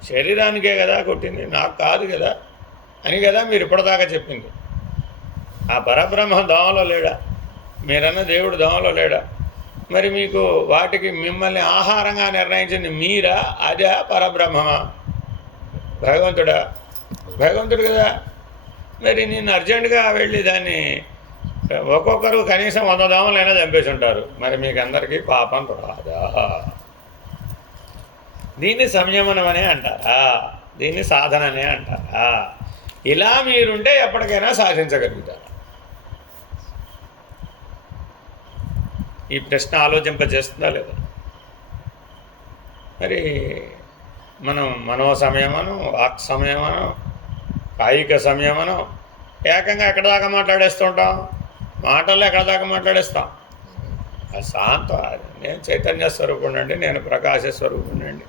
శరీరానికే కదా కుట్టింది, నాకు కాదు కదా అని కదా మీరు ఇప్పటిదాకా చెప్పింది. ఆ పరబ్రహ్మం దోమలో లేడా? మీరన్న దేవుడు దోమలో లేడా? మరి మీకు వాటికి మిమ్మల్ని ఆహారంగా నిర్ణయించింది మీరా? అదే పరబ్రహ్మమా? భగవంతుడా? భగవంతుడు కదా. మరి నేను అర్జెంటుగా వెళ్ళి దాన్ని ఒక్కొక్కరు కనీసం 100 దోమలైనా చంపేసి ఉంటారు. మరి మీకు అందరికీ పాపం రాదా? దీన్ని సంయమనం అనే అంటారా? దీన్ని సాధన అనే అంటారా? ఇలా మీరుంటే ఎప్పటికైనా సాధించగలుగుతారు. ఈ ప్రశ్న ఆలోచింపజేస్తుందా లేదా? మరి మనం మనో సంయమనం, వాక్ సంయమనం, కాయిక సంయమనం ఏకంగా ఎక్కడ దాకా మాట్లాడేస్తుంటాం? మాటల్లో ఎక్కడ దాకా మాట్లాడేస్తాం? శాంతం. నేను చైతన్య స్వరూపుడు అండి, నేను ప్రకాశ స్వరూపుడు అండి,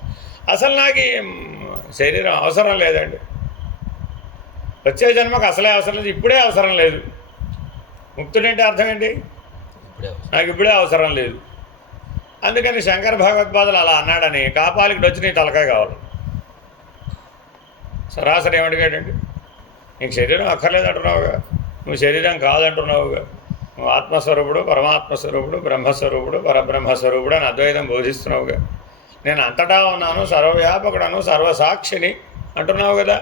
అసలు నాకు ఈ శరీరం అవసరం లేదండి, వచ్చే జన్మకు అసలే అవసరం లేదు, ఇప్పుడే అవసరం లేదు. ముక్తుడంటే అర్థం ఏంటి? నాకు ఇప్పుడే అవసరం లేదు. అందుకని శంకర భగవత్పాదులు అలా అన్నాడని కాపాలికి వచ్చి నీ తలకాయ కావాలి. సరాసరి ఏమడిగాడండి? నీకు శరీరం అక్కర్లేదు అంటున్నావుగా, నువ్వు శరీరం కాదంటున్నావుగా, నువ్వు ఆత్మస్వరూపుడు, పరమాత్మస్వరూపుడు, బ్రహ్మస్వరూపుడు, పరబ్రహ్మస్వరూపుడు అని అద్వైతం బోధిస్తున్నావుగా, నేను అంతటా ఉన్నాను, సర్వవ్యాపకుడను, సర్వసాక్షిని అంటున్నావు కదా,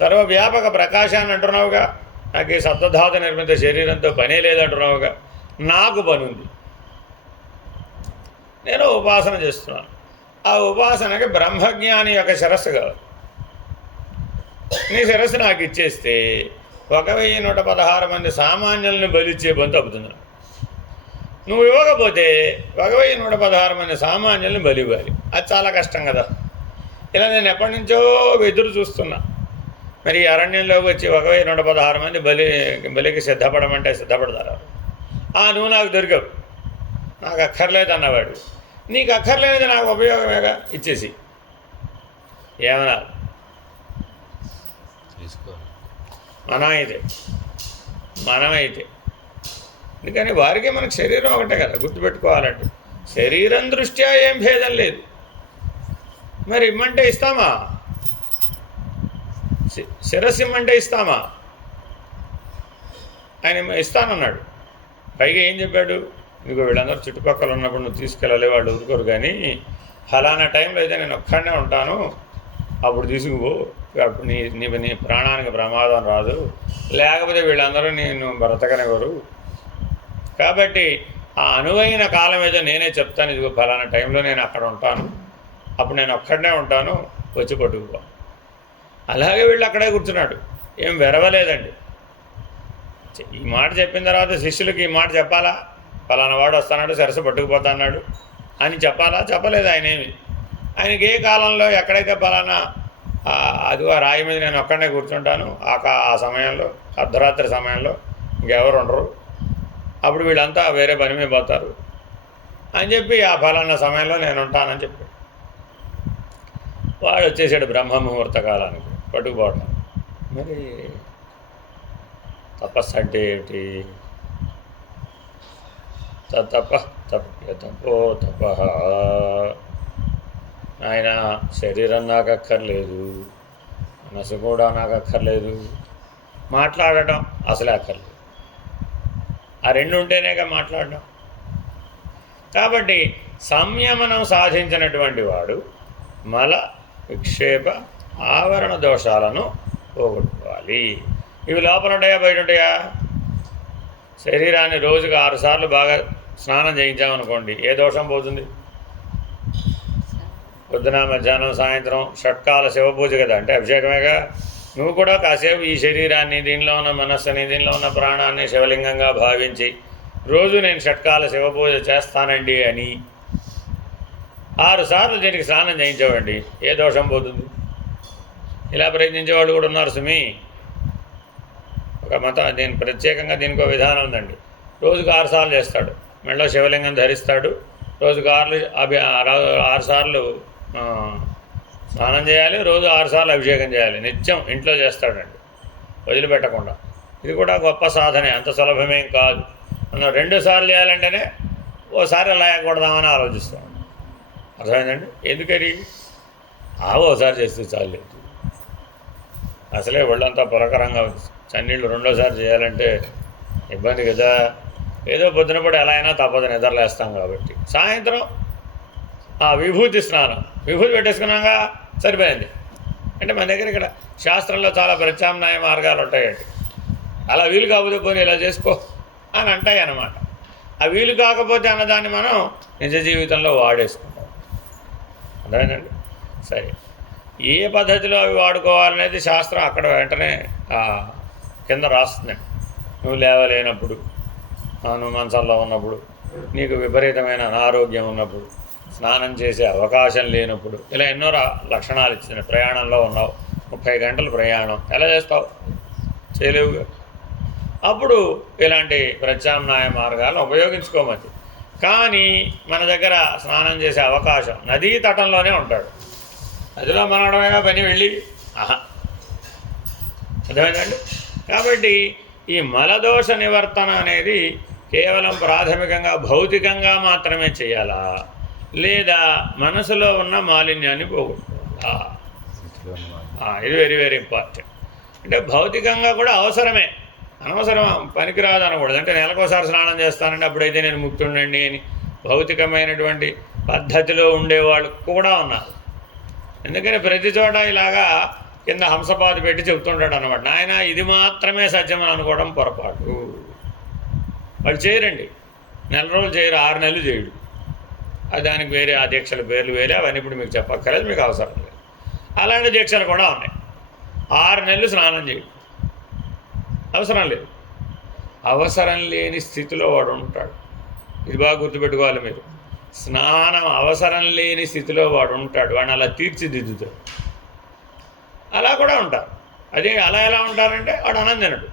సర్వవ్యాపక ప్రకాశాన్ని అంటున్నావుగా, నాకు ఈ సప్తధాతు నిర్మిత శరీరంతో పనే లేదంటున్నావుగా, నాకు పని ఉంది, నేను ఉపాసన చేస్తున్నాను. ఆ ఉపాసనకి బ్రహ్మజ్ఞాని యొక్క శిరస్సు కావాలి. నీ శిరస్సు నాకు ఇచ్చేస్తే 1116 మంది సామాన్యులను బలిచ్చే బంతు అవుతుంది. నువ్వు ఇవ్వకపోతే 1116 మంది సామాన్యులను బలి ఇవ్వాలి. అది చాలా కష్టం కదా. ఇలా నేను ఎప్పటి నుంచో ఎదురు చూస్తున్నా. మరి అరణ్యంలోకి వచ్చి 1116 మంది బలికి సిద్ధపడమంటే సిద్ధపడతారు. నువ్వు నాకు దొరికావు, నాకు అక్కర్లేదు అన్నవాడు, నీకు అక్కర్లేదు నాకు ఉపయోగమేగా, ఇచ్చేసి ఏమన్నా మనమైతే అందుకని వారికి మనకు శరీరం ఒకటే కదా, గుర్తుపెట్టుకోవాలంటే శరీరం దృష్ట్యా ఏం భేదం లేదు. మరి ఇమ్మంటే ఇస్తామా? శిరస్సు ఇమ్మంటే ఇస్తామా? ఆయన ఇస్తానన్నాడు. పైగా ఏం చెప్పాడు? నీకు వీళ్ళందరూ చుట్టుపక్కల ఉన్నప్పుడు నువ్వు తీసుకెళ్ళాలి, వాళ్ళు ఊరుకోరు, కానీ ఫలానా టైంలో అయితే నేను ఒక్కడనే ఉంటాను, అప్పుడు తీసుకుపో, అప్పుడు నీ ప్రాణానికి ప్రమాదం రాదు, లేకపోతే వీళ్ళందరూ నేను బ్రతకనివ్వరు. కాబట్టి ఆ అనువైన కాలం ఏదో నేనే చెప్తాను, ఇదిగో ఫలానా టైంలో నేను అక్కడ ఉంటాను, అప్పుడు నేను ఒక్కడనే ఉంటాను, వచ్చి పట్టుకుపో. అలాగే వీళ్ళు అక్కడే కూర్చున్నాడు, ఏం వెరవలేదండి. ఈ మాట చెప్పిన తర్వాత శిష్యులకి ఈ మాట చెప్పాలా? ఫలానా వాడు వస్తాడు, సరస్సు పట్టుకుపోతా అన్నాడు అని చెప్పాలా? చెప్పలేదు. ఆయనకి ఏ కాలంలో ఎక్కడైతే ఫలానా అదిగో రాయి మీద నేను ఒక్కడనే కూర్చుంటాను, ఆ సమయంలో అర్ధరాత్రి సమయంలో ఇంకెవరు ఉండరు, అప్పుడు వీళ్ళంతా వేరే పని మీద పోతారు అని చెప్పి ఆ ఫలానా సమయంలో నేను ఉంటానని చెప్పి వాడు వచ్చేసాడు బ్రహ్మముహూర్త కాలానికి పట్టుకుపోవటం. మరి తపస్సు అంటే ఏమిటి? తపో తప. ఆయన శరీరం నాకు అక్కర్లేదు, మనసు కూడా నాకు అక్కర్లేదు, మాట్లాడటం అసలే అక్కర్లేదు. ఆ రెండు ఉంటేనేగా మాట్లాడడం. కాబట్టి సంయమనం సాధించినటువంటి వాడు మల విక్షేప ఆవరణ దోషాలను పోగొట్టుకోవాలి. ఇవి లోపల ఉంటాయా బయట ఉంటాయా? శరీరాన్ని రోజుకు 6 సార్లు బాగా స్నానం చేయించామనుకోండి, ఏ దోషం పోతుంది? పొద్దున మధ్యాహ్నం సాయంత్రం షట్కాల శివపూజ కదా, అంటే అభిషేకమేగా. నువ్వు కూడా కాసేపు ఈ శరీరాన్ని, దీనిలో ఉన్న మనస్సుని, దీనిలో ఉన్న ప్రాణాన్ని శివలింగంగా భావించి రోజు నేను షట్కాల శివపూజ చేస్తానండి అని 6 సార్లు దీనికి స్నానం చేయించావండి, ఏ దోషం పోతుంది? ఇలా ప్రయత్నించేవాళ్ళు కూడా ఉన్నారు సుమి. ఒక దీని ప్రత్యేకంగా దీనికి ఒక విధానం ఉందండి. రోజుకు 6 సార్లు చేస్తాడు, మెడలో శివలింగం ధరిస్తాడు, రోజుకు 6 సార్లు స్నానం చేయాలి, రోజు 6 సార్లు అభిషేకం చేయాలి. నిత్యం ఇంట్లో చేస్తాడండి, వదిలిపెట్టకుండా. ఇది కూడా గొప్ప సాధనే, అంత సులభమేం కాదు. మనం 2 సార్లు చేయాలంటేనే ఓసారి అలా కొడదామని ఆలోచిస్తాం. అర్థమైందండి? ఎందుకని ఓసారి చేస్తే చాలు, అసలే ఒళ్ళంతా పులకరంగా చన్నీళ్ళు రెండోసారి చేయాలంటే ఇబ్బంది కదా. ఏదో పొద్దునప్పుడు ఎలా అయినా తప్పదు, నిద్రలేస్తాం కాబట్టి. సాయంత్రం విభూతి స్నానం, విభూతి పెట్టేసుకున్నాక సరిపోయింది. అంటే మన దగ్గర ఇక్కడ శాస్త్రంలో చాలా ప్రత్యామ్నాయ మార్గాలు ఉంటాయండి. అలా వీలు కాకపోతే పోనీ ఇలా చేసుకో అని అంటాయి అన్నమాట. ఆ వీలు కాకపోతే అన్నదాన్ని మనం నిజ జీవితంలో వాడేసుకుంటాం. అదేనండి. సరే, ఏ పద్ధతిలో అవి వాడుకోవాలనేది శాస్త్రం అక్కడ వెంటనే కింద రాస్తుందండి. నువ్వు లేవలేనప్పుడు, నువ్వు మంచంలో ఉన్నప్పుడు, నీకు విపరీతమైన అనారోగ్యం ఉన్నప్పుడు, స్నానం చేసే అవకాశం లేనప్పుడు, ఇలా ఎన్నో లక్షణాలు ఇచ్చింది. ప్రయాణంలో ఉన్నావు, 30 గంటలు ప్రయాణం, ఎలా చేస్తావు? చేయలేవుగా. అప్పుడు ఇలాంటి ప్రత్యామ్నాయ మార్గాలను ఉపయోగించుకోమని. కానీ మన దగ్గర స్నానం చేసే అవకాశం, నదీ తటంలోనే ఉంటాడు, నదిలో మనడమేగా పని వెళ్ళి అర్థమైందండి. కాబట్టి ఈ మలదోష నివర్తన అనేది కేవలం ప్రాథమికంగా భౌతికంగా మాత్రమే చేయాలా, లేదా మనసులో ఉన్న మాలిన్యాన్ని పోగొట్టుకోవాలా? ఇది వెరీ వెరీ ఇంపార్టెంట్. అంటే భౌతికంగా కూడా అవసరమే, అనవసరం పనికిరాదు అనకూడదు. అంటే నెలకోసారి స్నానం చేస్తానంటే అప్పుడైతే నేను ముక్తుండండి అని భౌతికమైనటువంటి పద్ధతిలో ఉండేవాళ్ళు కూడా ఉన్నారు. ఎందుకని ప్రతి చోట ఇలాగా కింద హంసపాదు పెట్టి చెప్తుంటాడు అనమాట. నాయన ఇది మాత్రమే సత్యం అని అనుకోవడం పొరపాటు. వాళ్ళు చేయరండి, నెల రోజులు చేయరు, 6 నెలలు చేయడు. దానికి వేరే ఆ దీక్షల పేర్లు వేరే, అవన్నీ ఇప్పుడు మీకు చెప్పక్కర్లేదు, మీకు అవసరం లేదు. అలాంటి దీక్షలు కూడా ఉన్నాయి. 6 నెలలు స్నానం చేయడు, అవసరం లేదు. అవసరం లేని స్థితిలో వాడు ఉంటాడు. ఇది బాగా గుర్తుపెట్టుకోవాలి మీరు. స్నానం అవసరం లేని స్థితిలో వాడు ఉంటాడు, వాడిని అలా తీర్చిదిద్దుతాడు. అలా కూడా ఉంటారు. అదే అలా ఎలా ఉంటారంటే వాడు అన్నం తినడు,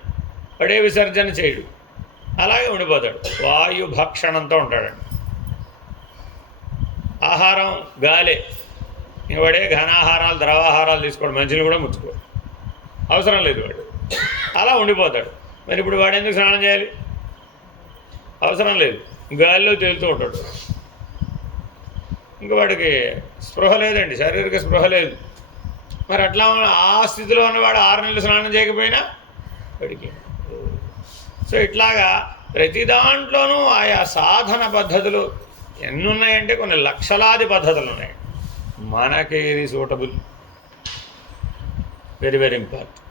వాడే విసర్జన చేయడు, అలాగే ఉండిపోతాడు. వాయు భక్షణంతో ఉంటాడండి. ఆహారం గాలే, ఇంక వాడే ఘనాహారాలు ద్రవాహారాలు తీసుకోవడం, మంచిని కూడా ముచ్చుకోడు, అవసరం లేదు వాడు, అలా ఉండిపోతాడు. మరి ఇప్పుడు వాడు ఎందుకు స్నానం చేయాలి? అవసరం లేదు, గాలిలో తేలుతూ ఉంటాడు. ఇంకా వాడికి స్పృహ లేదండి, శారీరక స్పృహ లేదు. మరి అట్లా ఆ స్థితిలో ఉన్నవాడు 6 నెలలు స్నానం చేయకపోయినా వాడికి. సో ఇట్లాగా ప్రతి దాంట్లోనూ ఆయా సాధన పద్ధతులు ఎన్ని ఉన్నాయంటే కొన్ని లక్షలాది పద్ధతులు ఉన్నాయి. మనకేది సూటబుల్, వెరీ వెరీ ఇంపార్టెంట్.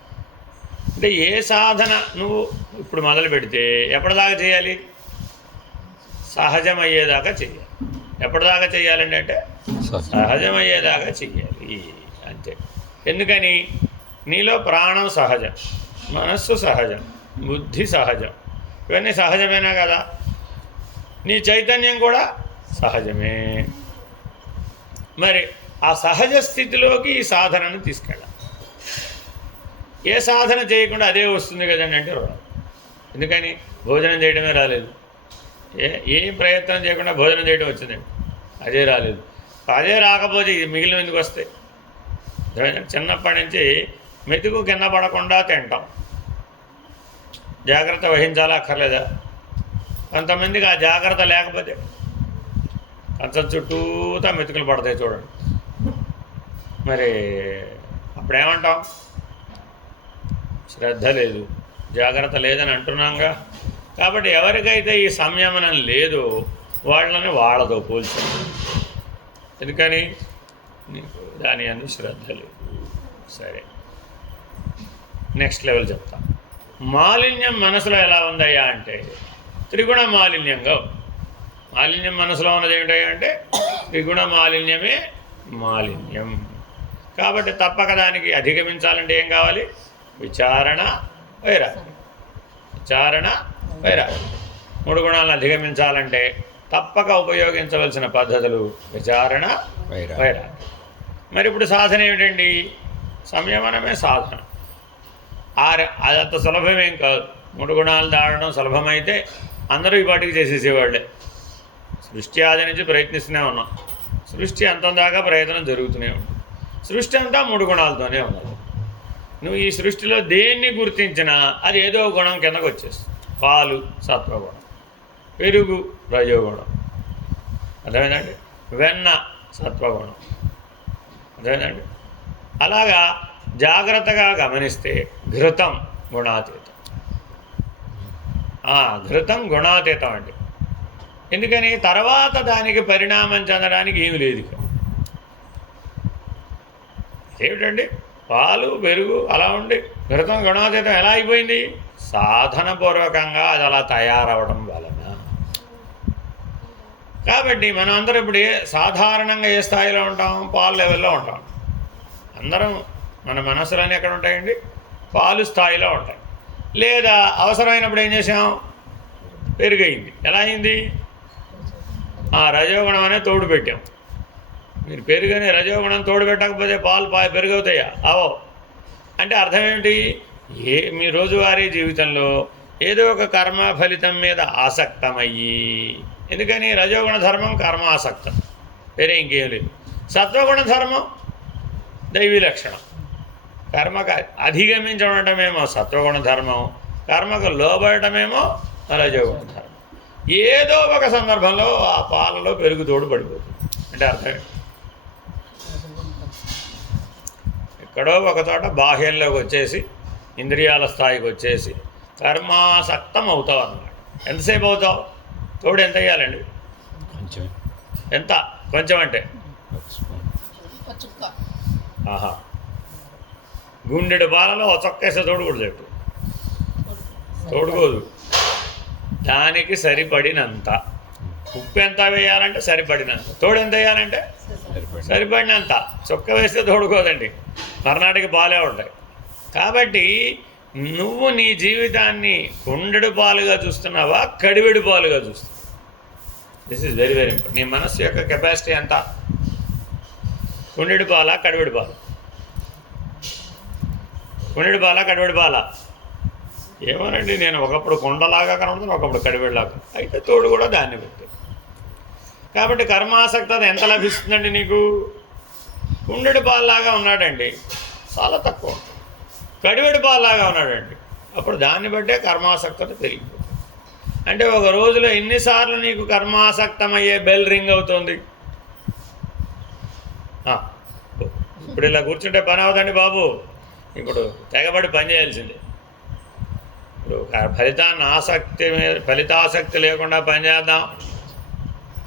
అంటే ఏ సాధన నువ్వు ఇప్పుడు మొదలు పెడితే ఎప్పటిదాకా చేయాలి? సహజమయ్యేదాకా చెయ్యాలి. ఎప్పటిదాకా చెయ్యాలండి అంటే సహజమయ్యేదాకా చెయ్యాలి అంతే. ఎందుకని? నీలో ప్రాణం సహజం, మనస్సు సహజం, బుద్ధి సహజం, ఇవన్నీ సహజమేనా కదా? నీ చైతన్యం కూడా సహజమే. మరి ఆ సహజ స్థితిలోకి ఈ సాధనను తీసుకెళ్ళాలి. ఏ సాధన చేయకుండా అదే వస్తుంది కదండి అంటే రాదు. ఎందుకని? భోజనం చేయడమే రాలేదు, ఏం ప్రయత్నం చేయకుండా భోజనం చేయడం వచ్చిందండి, అదే రాలేదు. అదే రాకపోతే మిగిలిన ఎందుకు వస్తాయి? చిన్నప్పటి నుంచి మెతుకు కింద పడకుండా తింటాం, జాగ్రత్త వహించాలా అక్కర్లేదా? కొంతమందికి ఆ జాగ్రత్త లేకపోతే కంచం చుట్టూతా మెతుకులు పడతాయి చూడండి. మరి అప్పుడేమంటాం? శ్రద్ధ లేదు, జాగ్రత్త లేదని అంటున్నాంగా. కాబట్టి ఎవరికైతే ఈ సంయమనం లేదో వాళ్ళని వాళ్ళతో పోల్చారు. ఎందుకని? నీకు దాని అందు శ్రద్ధ లేదు. సరే, నెక్స్ట్ లెవెల్ చెప్తా. మాలిన్యం మనసులో ఎలా ఉందయ్యా అంటే త్రిగుణ మాలిన్యంగా. మాలిన్యం మనసులో ఉన్నది ఏమిటయ్యా అంటే త్రిగుణ మాలిన్యమే మాలిన్యం. కాబట్టి తప్పక దానికి అధిగమించాలంటే ఏం కావాలి? విచారణ, వైరాగ్యం. విచారణ, వైరాగ్యం. 3 గుణాలను అధిగమించాలంటే తప్పక ఉపయోగించవలసిన పద్ధతులు విచారణ, వైరాగ్యం. మరి ఇప్పుడు సాధన ఏమిటండి? సంయమనమే సాధన. అదంత సులభమేం కాదు. 3 గుణాలు దాడడం సులభమైతే అందరూ ఈ పాటికి చేసేసేవాళ్ళే. సృష్టి ఆది నుంచి ప్రయత్నిస్తూనే ఉన్నాం. సృష్టి అంతం దాకా ప్రయత్నం జరుగుతూనే ఉంది. సృష్టి అంతా 3 గుణాలతోనే ఉన్నది. నువ్వు ఈ సృష్టిలో దేన్ని గుర్తించినా అది ఏదో గుణం కిందకు వచ్చేస్తుంది. పాలు సత్వగుణం, పెరుగు రజోగుణం, అర్థమైందండి. వెన్న సత్వగుణం, అర్థమైందండి. అలాగా జాగ్రత్తగా గమనిస్తే ఘృతం గుణాతీతం. ఘృతం గుణాతీతం అండి. ఎందుకని? తర్వాత దానికి పరిణామం చెందడానికి ఏమి లేదు. ఏమిటండి? పాలు పెరుగు అలా ఉండి ఘృతం గుణాతీతం ఎలా అయిపోయింది? సాధనపూర్వకంగా అది అలా తయారవడం వలన. కాబట్టి మనం అందరం ఇప్పుడు సాధారణంగా ఏ స్థాయిలో ఉంటాం? పాలు లెవెల్లో ఉంటాం. అందరం మన మనసులన్నీ ఎక్కడ ఉంటాయండి? పాలు స్థాయిలో ఉంటాయి. లేదా అవసరమైనప్పుడు ఏం చేసాం? పెరుగయింది. ఎలా అయింది? రజోగుణం అనే తోడు పెట్టాం. మీరు పెరుగని రజోగుణం తోడు పెట్టకపోతే పాలు పెరుగవుతాయా? అవో. అంటే అర్థం ఏమిటి? మీ రోజువారీ జీవితంలో ఏదో ఒక కర్మ ఫలితం మీద ఆసక్తమయ్యి, ఎందుకని? రజోగుణ ధర్మం కర్మాసక్తం, వేరే ఇంకేం లేదు. సత్వగుణ ధర్మం దైవీ లక్షణం. కర్మకు అధిగమించడమేమో సత్వగుణ ధర్మం, కర్మకు లోబడటమేమో రజోగుణ ధర్మం. ఏదో ఒక సందర్భంలో ఆ పాలలో పెరుగు తోడు పడిపోతుంది. అంటే అర్థం ఎక్కడో ఒక చోట బాహ్యంలోకి వచ్చేసి ఇంద్రియాల స్థాయికి వచ్చేసి కర్మాసక్తం అవుతావు అన్నమాట. ఎంతసేపు అవుతావు? తోడు ఎంత వేయాలండి? కొంచెం. ఎంత? కొంచెం అంటే గుండెడు పాలలో ఒక చొక్కేస్తే తోడుకోడు చెట్టు తోడుకోదు. దానికి సరిపడినంత. ఉప్పు ఎంత వేయాలంటే సరిపడినంత. తోడు ఎంత వేయాలంటే సరిపడినంత. చొక్క వేస్తే తోడుకోదండి, మర్నాటికి పాలే ఉంటాయి. కాబట్టి నువ్వు నీ జీవితాన్ని కుండెడు పాలుగా చూస్తున్నావా, కడివెడు పాలుగా చూస్తున్నావా? This is very very important. నీ మనస్సు యొక్క కెపాసిటీ ఎంత? కుండెడు పాల, కడివెడు పాల? కుండెడు పాల, కడివెడు పాల? ఏమోనండి, నేను ఒకప్పుడు కుండలాగా కనబడుతుంది, ఒకప్పుడు కడివెడులాగా. అయితే తోడు కూడా దాన్ని పెట్టి. కాబట్టి కర్మాసక్తత ఎంత లభిస్తుందండి నీకు? కుండెడు పాలలాగా ఉన్నాడండి, చాలా తక్కువ. కడివెడు పాలలాగా ఉన్నాడండి, అప్పుడు దాన్ని బట్టే కర్మాసక్తత పెరిగిపోతుంది. అంటే ఒక రోజులో ఎన్నిసార్లు నీకు కర్మాసక్తమయ్యే బెల్ రింగ్ అవుతుంది? ఇప్పుడు ఇలా కూర్చుంటే పని అవుతండి బాబు. ఇప్పుడు తెగబడి పని చేయాల్సిందే. ఇప్పుడు ఫలితాసక్తి లేకుండా పనిచేద్దాం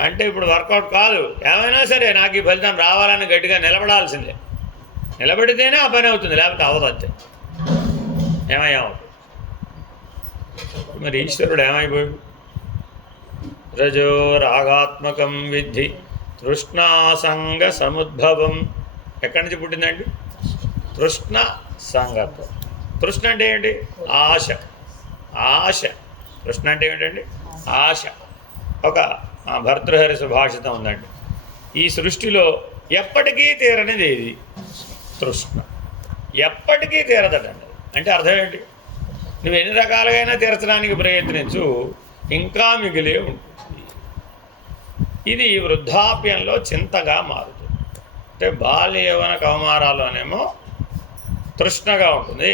అంటే ఇప్పుడు వర్కౌట్ కాదు. ఏమైనా సరే నాకు ఈ ఫలితం రావాలని గట్టిగా నిలబడాల్సిందే. నిలబడితేనే ఆ పని అవుతుంది, లేకపోతే అవ్వదు. అంతే. ఏమవుతుంది? మరి ఈశ్వరుడు ఏమైపోయాడు? రజో రాగాత్మకం విద్ధి తృష్ణాసంగ సముద్భవం. ఎక్కడి నుంచి పుట్టిందండి? తృష్ణ సంగత్వం. తృష్ణ అంటే ఏంటి? ఆశ. ఆశ. తృష్ణ అంటే ఏమిటండి? ఆశ. ఒక భర్తృహరి సుభాషితం ఉందండి. ఈ సృష్టిలో ఎప్పటికీ తీరనిది ఏది? తృష్ణ. ఎప్పటికీ తీరదటండి. అంటే అర్థం ఏంటి? నువ్వు ఎన్ని రకాలుగా తీర్చడానికి ప్రయత్నించు, ఇంకా మిగిలే ఉంటుంది. ఇది వృద్ధాప్యంలో చింతగా మారుతుంది. అంటే బాల్య యవ్వన కౌమారాల్లోనేమో తృష్ణగా ఉంటుంది,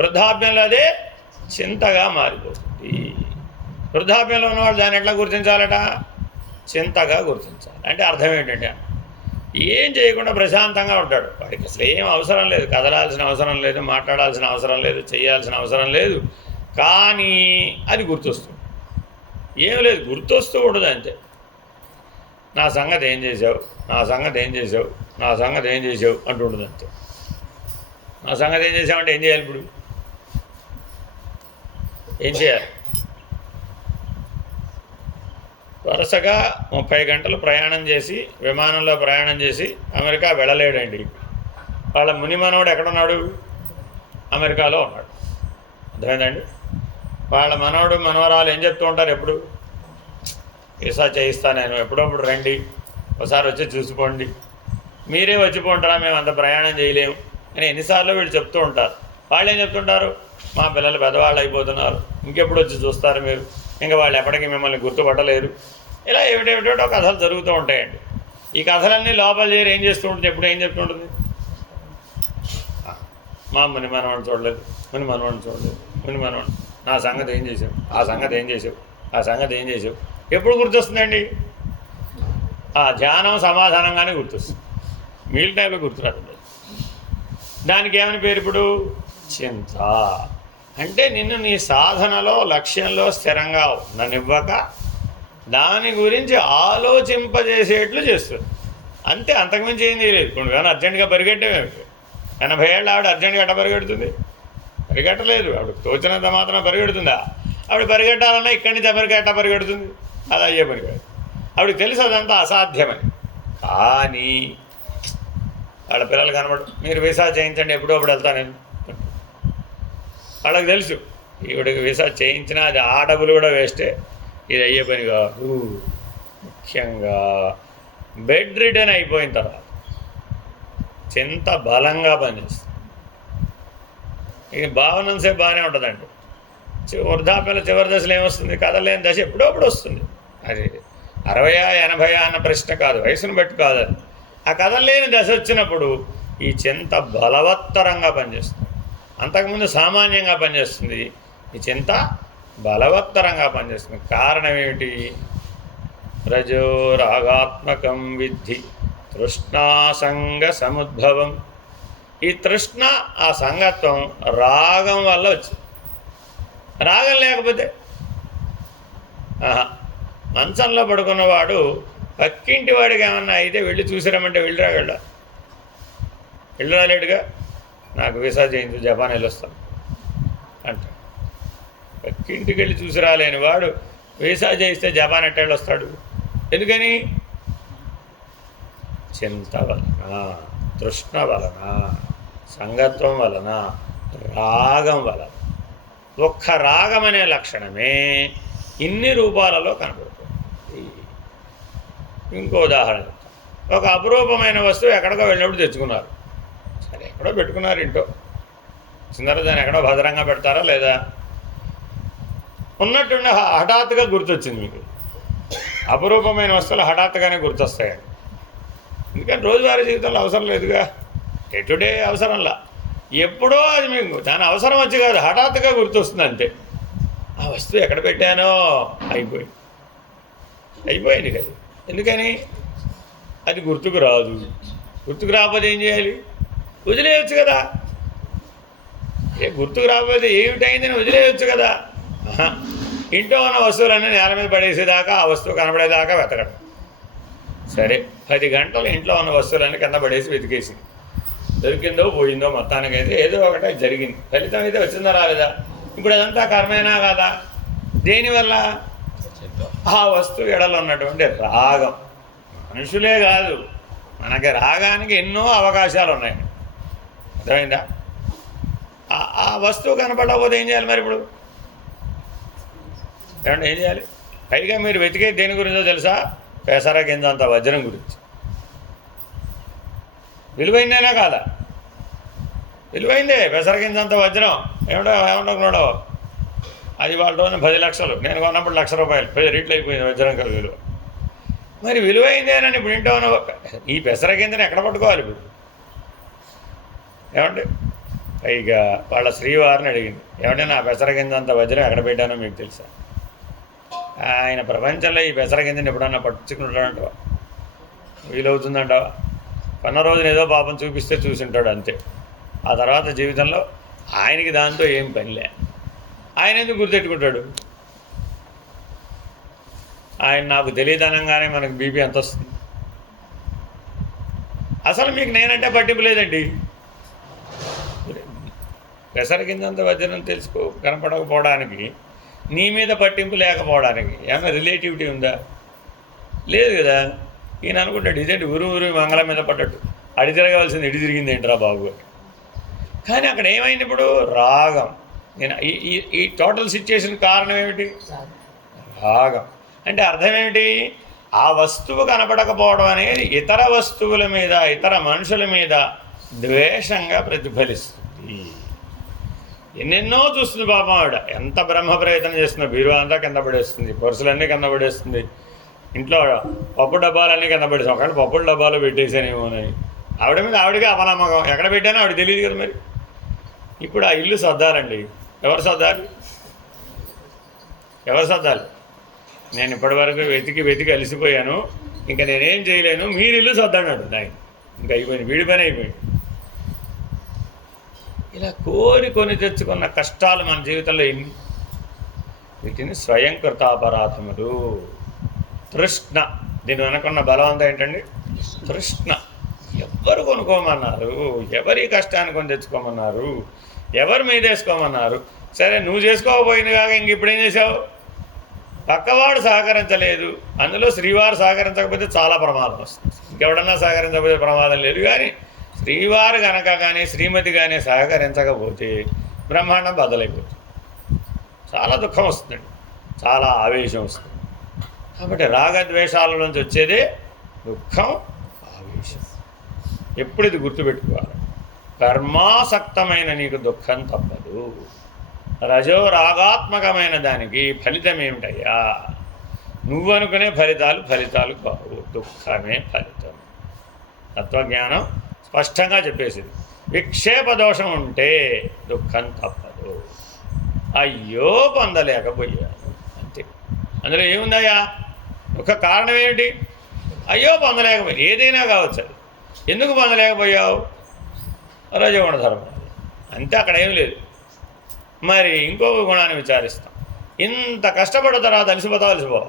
వృద్ధాప్యంలో అదే చింతగా మారిపోతుంది. వృద్ధాప్యంలో ఉన్నవాళ్ళు దాన్ని ఎట్లా గుర్తించాలట? చింతగా గుర్తించాలి. అంటే అర్థం ఏంటంటే ఏం చేయకుండా ప్రశాంతంగా ఉంటాడు. వాడికి అసలు ఏం అవసరం లేదు, కదలాల్సిన అవసరం లేదు, మాట్లాడాల్సిన అవసరం లేదు, చేయాల్సిన అవసరం లేదు. కానీ అది గుర్తొస్తుంది. ఏం లేదు, గుర్తొస్తూ ఉండదు అంతే. నా సంగతి ఏం చేసావు, నా సంగతి ఏం చేసావు, నా సంగతి ఏం చేసావు అంటుండదు అంతే. నా సంగతి ఏం చేసావంటే ఏం చేయాలి? ఇప్పుడు ఏం చేయాలి? వరుసగా 30 గంటలు ప్రయాణం చేసి విమానంలో ప్రయాణం చేసి అమెరికా వెళ్ళలేడండి. వాళ్ళ ముని మనవడు ఎక్కడున్నాడు? అమెరికాలో ఉన్నాడు. అర్థమైందండి? వాళ్ళ మనవడు మనవరాలు ఏం చెప్తూ ఉంటారు ఎప్పుడు? వీసా చేయిస్తా నేను, ఎప్పుడప్పుడు రండి, ఒకసారి వచ్చి చూసిపోండి, మీరే వచ్చిపోంటారా, మేము అంత ప్రయాణం చేయలేము అని ఎన్నిసార్లు వీళ్ళు చెప్తూ ఉంటారు. వాళ్ళు ఏం చెప్తుంటారు? మా పిల్లలు పెద్దవాళ్ళు అయిపోతున్నారు, ఇంకెప్పుడు వచ్చి చూస్తారు మీరు, ఇంకా వాళ్ళు ఎప్పటికీ మిమ్మల్ని గుర్తుపట్టలేరు. ఇలా ఏమిటేమిటో కథలు జరుగుతూ ఉంటాయండి. ఈ కథలన్నీ లోపల చేరి ఏం చేస్తూ ఉంటుంది? ఎప్పుడు ఏం చెప్తుంటుంది? మా ముని మనవాడిని చూడలేదు, ముని మనవాడిని చూడలేదు, ముని మనవాడిని, నా సంగతి ఏం చేసావు, ఆ సంగతి ఏం చేసావు, ఆ సంగతి ఏం చేసావు. ఎప్పుడు గుర్తొస్తుందండి? ఆ ధ్యానం సమాధానంగానే గుర్తొస్తుంది, మీల్ టైంలో గుర్తురాదు. దానికి ఏమని పేరు ఇప్పుడు? చింత. అంటే నిన్ను నీ సాధనలో లక్ష్యంలో స్థిరంగా ఉండనివ్వక దాని గురించి ఆలోచింపజేసేట్లు చేస్తుంది అంతే, అంతకుమించి ఏం చేయలేదు. ఇప్పుడు కానీ అర్జెంటుగా పరిగెట్టేమేమిటి? 80 ఏళ్ళు ఆవిడ అర్జెంటుగా ఎట్ట పరిగెడుతుంది? పరిగెట్టలేదు. ఆవిడకి తోచినంత మాత్రం పరిగెడుతుందా? ఆవిడ పరిగెట్టాలన్నా ఇక్కడి నుంచి అమెరికా ఎట్ట పరిగెడుతుంది? అది అయ్యే పని కాదు. ఆవిడకి తెలుసు అదంతా అసాధ్యమని. కానీ వాళ్ళ పిల్లలు కనబడు, మీరు వీసా చేయించండి, ఎప్పుడో అప్పుడు వెళ్తాను నేను. వాళ్ళకి తెలుసు ఈవిడికి వీసా చేయించినా అది ఆ డబ్బులు కూడా వేస్టే, ఇది అయ్యే పని కాదు. ముఖ్యంగా బెడ్ రిటర్న్ అయిపోయిన తర్వాత చింత బలంగా పనిచేస్తుంది. ఇది భావనంసేపు బాగానే ఉంటుందండి. వృద్ధాప్యంలో చివరి దశలో ఏమొస్తుంది? కదలేని దశ ఎప్పుడో అప్పుడు వస్తుంది. అది 60 80 అన్న ప్రశ్న కాదు, వయసును బట్టి కాదు. అది ఆ కదలేని దశ వచ్చినప్పుడు ఈ చింత బలవత్తరంగా పనిచేస్తుంది. అంతకుముందు సామాన్యంగా పనిచేస్తుంది, ఈ చింత బలవత్తరంగా పనిచేస్తుంది. కారణం ఏమిటి? రజో రాగాత్మకం విద్ధి తృష్ణాసంగ సముద్భవం. ఈ తృష్ణ, ఆ సంగత్వం రాగం వల్ల వచ్చింది. రాగం లేకపోతే మంచంలో పడుకున్నవాడు పక్కింటి వాడికి ఏమన్నా అయితే వెళ్ళి చూసిరమ్మంటే వెళ్ళరాలేడుగా. నాకు వీసా చేయించు, జపాన్ వెళ్ళొస్తాను అంటాడు. పక్కింటికి వెళ్ళి చూసి రాలేని వాడు వీసా చేయిస్తే జపాన్ ఎట్ట వెళ్ళొస్తాడు? ఎందుకని? చింత వలన, తృష్ణ వలన, సంగత్వం వలన, రాగం వలన. ఒక్క రాగం అనే లక్షణమే ఇన్ని రూపాలలో కనబడుతుంది. ఇంకో ఉదాహరణ చెప్తాను. ఒక అపురూపమైన వస్తువు ఎక్కడికో వెళ్ళినప్పుడు తెచ్చుకున్నారు. సరే, ఎక్కడో పెట్టుకున్నారు ఇంట్లో. చిన్నర దాన్ని ఎక్కడో భద్రంగా పెడతారా లేదా? ఉన్నట్టుండి హఠాత్తుగా గుర్తొచ్చింది మీకు. అపురూపమైన వస్తువులు హఠాత్తుగానే గుర్తొస్తాయండి. ఎందుకంటే రోజువారీ జీవితంలో అవసరం లేదుగా, డే టు డే అవసరంలా. ఎప్పుడో అది మీకు దాని అవసరం వచ్చి కాదు, హఠాత్తుగా గుర్తొస్తుంది అంతే. ఆ వస్తువు ఎక్కడ పెట్టానో అయిపోయింది కదా. ఎందుకని? అది గుర్తుకు రాదు. గుర్తుకు రాకపోతే ఏం చేయాలి? వదిలేయచ్చు కదా. గుర్తుకు రాకపోతే ఏమిటైందని వదిలేయచ్చు కదా. ఇంట్లో ఉన్న వస్తువులన్నీ నేల మీద పడేసేదాకా, ఆ వస్తువు కనబడేదాకా వెతకడం. సరే, 10 గంటలు ఇంట్లో ఉన్న వస్తువులన్నీ కింద పడేసి వెతికేసింది. దొరికిందో పోయిందో మొత్తానికైతే ఏదో ఒకటే జరిగింది. ఫలితం అయితే వచ్చిందా రాలేదా? ఇప్పుడు అదంతా కర్మేనా కాదా? దేనివల్ల? ఆ వస్తువు ఎడలో ఉన్నటువంటి రాగం. మనుషులే కాదు, మనకి రాగానికి ఎన్నో అవకాశాలు ఉన్నాయి. అర్థమైందా? ఆ వస్తువు కనపడకపోతే ఏం చేయాలి మరి? ఇప్పుడు ఏమంటే ఏం చేయాలి? పైగా మీరు వెతికే దేని గురించో తెలుసా? పెసర కిందంత వజ్రం గురించి. విలువైందేనా కాదా? విలువైందే. పెసర కిందంత వజ్రం ఏమనుకున్నాడో అది వాళ్ళ రోజున 10 లక్షలు, నేను కొన్నప్పుడు ₹1,00,000. 10 రెట్లు అయిపోయింది వజ్రం కాదు విలువ. మరి విలువైందేనని ఇప్పుడు ఇంట్లో ఉన్న ఈ పెసర కిందని ఎక్కడ పట్టుకోవాలి ఇప్పుడు? ఏమండి? పైగా వాళ్ళ శ్రీవారిని అడిగింది, ఏమంటే నా పెసర కిందంత వజ్రం ఎక్కడ పెట్టానో మీకు తెలుసా? ఆయన ప్రపంచంలో ఈ పెసర కిందని ఎప్పుడన్నా పట్టుకుంటాడంటావా? వీలవుతుందంటావా? కొన్న రోజున ఏదో పాపం చూపిస్తే చూసింటాడు అంతే. ఆ తర్వాత జీవితంలో ఆయనకి దాంతో ఏం పనిలే. ఆయన ఎందుకు గుర్తెట్టుకుంటాడు? ఆయన నాకు తెలియదనంగానే మనకు బీపీ ఎంత వస్తుంది. అసలు మీకు నేనంటే పట్టింపు లేదండి. పెసర కిందంత వజ్రం కనపడకపోవడానికి, నీ మీద పట్టింపు లేకపోవడానికి ఏమైనా రిలేటివిటీ ఉందా? లేదు కదా. ఈయన అనుకుంటాడు ఇదేంటి ఊరు మంగళం మీద పడ్డట్టు, అడి తిరగవలసింది ఇడి తిరిగింది ఏంట్రా బాబు అని. కానీ అక్కడ ఏమైంది ఇప్పుడు? రాగం. నేను ఈ టోటల్ సిచ్యుయేషన్ కారణం ఏమిటి? రాగం. అంటే అర్థం ఏమిటి? ఆ వస్తువు కనపడకపోవడం అనేది ఇతర వస్తువుల మీద, ఇతర మనుషుల మీద ద్వేషంగా ప్రతిఫలిస్తుంది. ఎన్నెన్నో చూస్తుంది పాపం ఆవిడ. ఎంత బ్రహ్మ ప్రయత్నం చేస్తుందో, బీరువా అంతా కింద పడేస్తుంది, పరుసులన్నీ కింద పడేస్తుంది, ఇంట్లో పప్పు డబ్బాలన్నీ కింద పడేస్తాం. ఒకవేళ పప్పుల డబ్బాలు పెట్టేసానేమోనని ఆవిడ మీద ఆవిడగా అపనమ్మకం. ఎక్కడ పెట్టానో ఆవిడ తెలియదు కదా. మరి ఇప్పుడు ఆ ఇల్లు సర్దాలండి. ఎవరు సర్దాలి? ఎవరు సర్దాలి? నేను ఇప్పటివరకు వెతికి అలసిపోయాను, ఇంకా నేనేం చేయలేను, మీరు ఇల్లు సర్దాడు నాయన. ఇంకా అయిపోయింది, వీడి పని అయిపోయింది. ఇలా కొని తెచ్చుకున్న కష్టాలు మన జీవితంలో ఎన్ని? వీటిని స్వయం కృతాపరాధములు. తృష్ణ. దీని వెనకున్న బలవంతం ఏంటండి? తృష్ణ. ఎవరు కొనుక్కోమన్నారు? ఎవరి కష్టాన్ని కొని తెచ్చుకోమన్నారు? ఎవరి మీద వేసుకోమన్నారు? సరే, నువ్వు చేసుకోకపోయింది కాక ఇంక ఇప్పుడేం చేసావు? పక్కవాడు సహకరించలేదు, అందులో శ్రీవారు సహకరించకపోతే చాలా ప్రమాదం వస్తుంది. ఇంకెవడన్నా సహకరించకపోతే ప్రమాదం లేదు, కానీ శ్రీవారు కనుక కానీ శ్రీమతి కానీ సహకరించకపోతే బ్రహ్మాండం బద్దలైపోతుంది. చాలా దుఃఖం వస్తుందండి, చాలా ఆవేశం వస్తుంది. కాబట్టి రాగద్వేషాల నుంచి వచ్చేదే దుఃఖం, ఆవేశం. ఎప్పుడు ఇది గుర్తుపెట్టుకోవాలి. కర్మాసక్తమైన నీకు దుఃఖం తప్పదు. రజో రాగాత్మకమైన దానికి ఫలితం ఏమిటయ్యా? నువ్వు అనుకునే ఫలితాలు కావు, దుఃఖమే ఫలితం. తత్వజ్ఞానం స్పష్టంగా చెప్పేసింది. విక్షేప దోషం ఉంటే దుఃఖం తప్పదు. అయ్యో పొందలేకపోయాను, అంతే. అందులో ఏముందయ్యా? ఒక కారణం ఏమిటి? అయ్యో పొందలేకపోయావు. ఏదైనా కావచ్చు అది. ఎందుకు పొందలేకపోయావు? రజోగుణ ధర్మం, అంతే. అక్కడ ఏం లేదు. మరి ఇంకొక గుణాన్ని విచారిస్తాం. ఇంత కష్టపడిన తర్వాత అలసిపోతావు.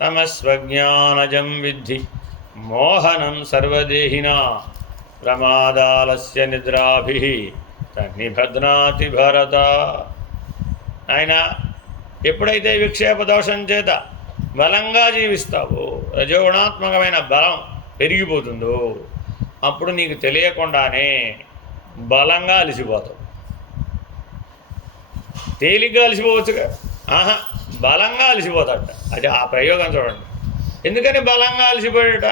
తమస్వజ్ఞానజం విద్ధి మోహనం సర్వదేహినా ప్రమాదాలస్య నిద్రాభి తన్నిభద్నాతి భరత. ఆయన ఎప్పుడైతే విక్షేప దోషం చేత బలంగా జీవిస్తావో, రజోగుణాత్మకమైన బలం పెరిగిపోతుందో, అప్పుడు నీకు తెలియకుండానే బలంగా అలసిపోతావు. తేలిగ్గా అలసిపోవచ్చుగా, బలంగా అలసిపోతాడట. అది ఆ ప్రయోగం చూడండి. ఎందుకని బలంగా అలసిపోయాడట?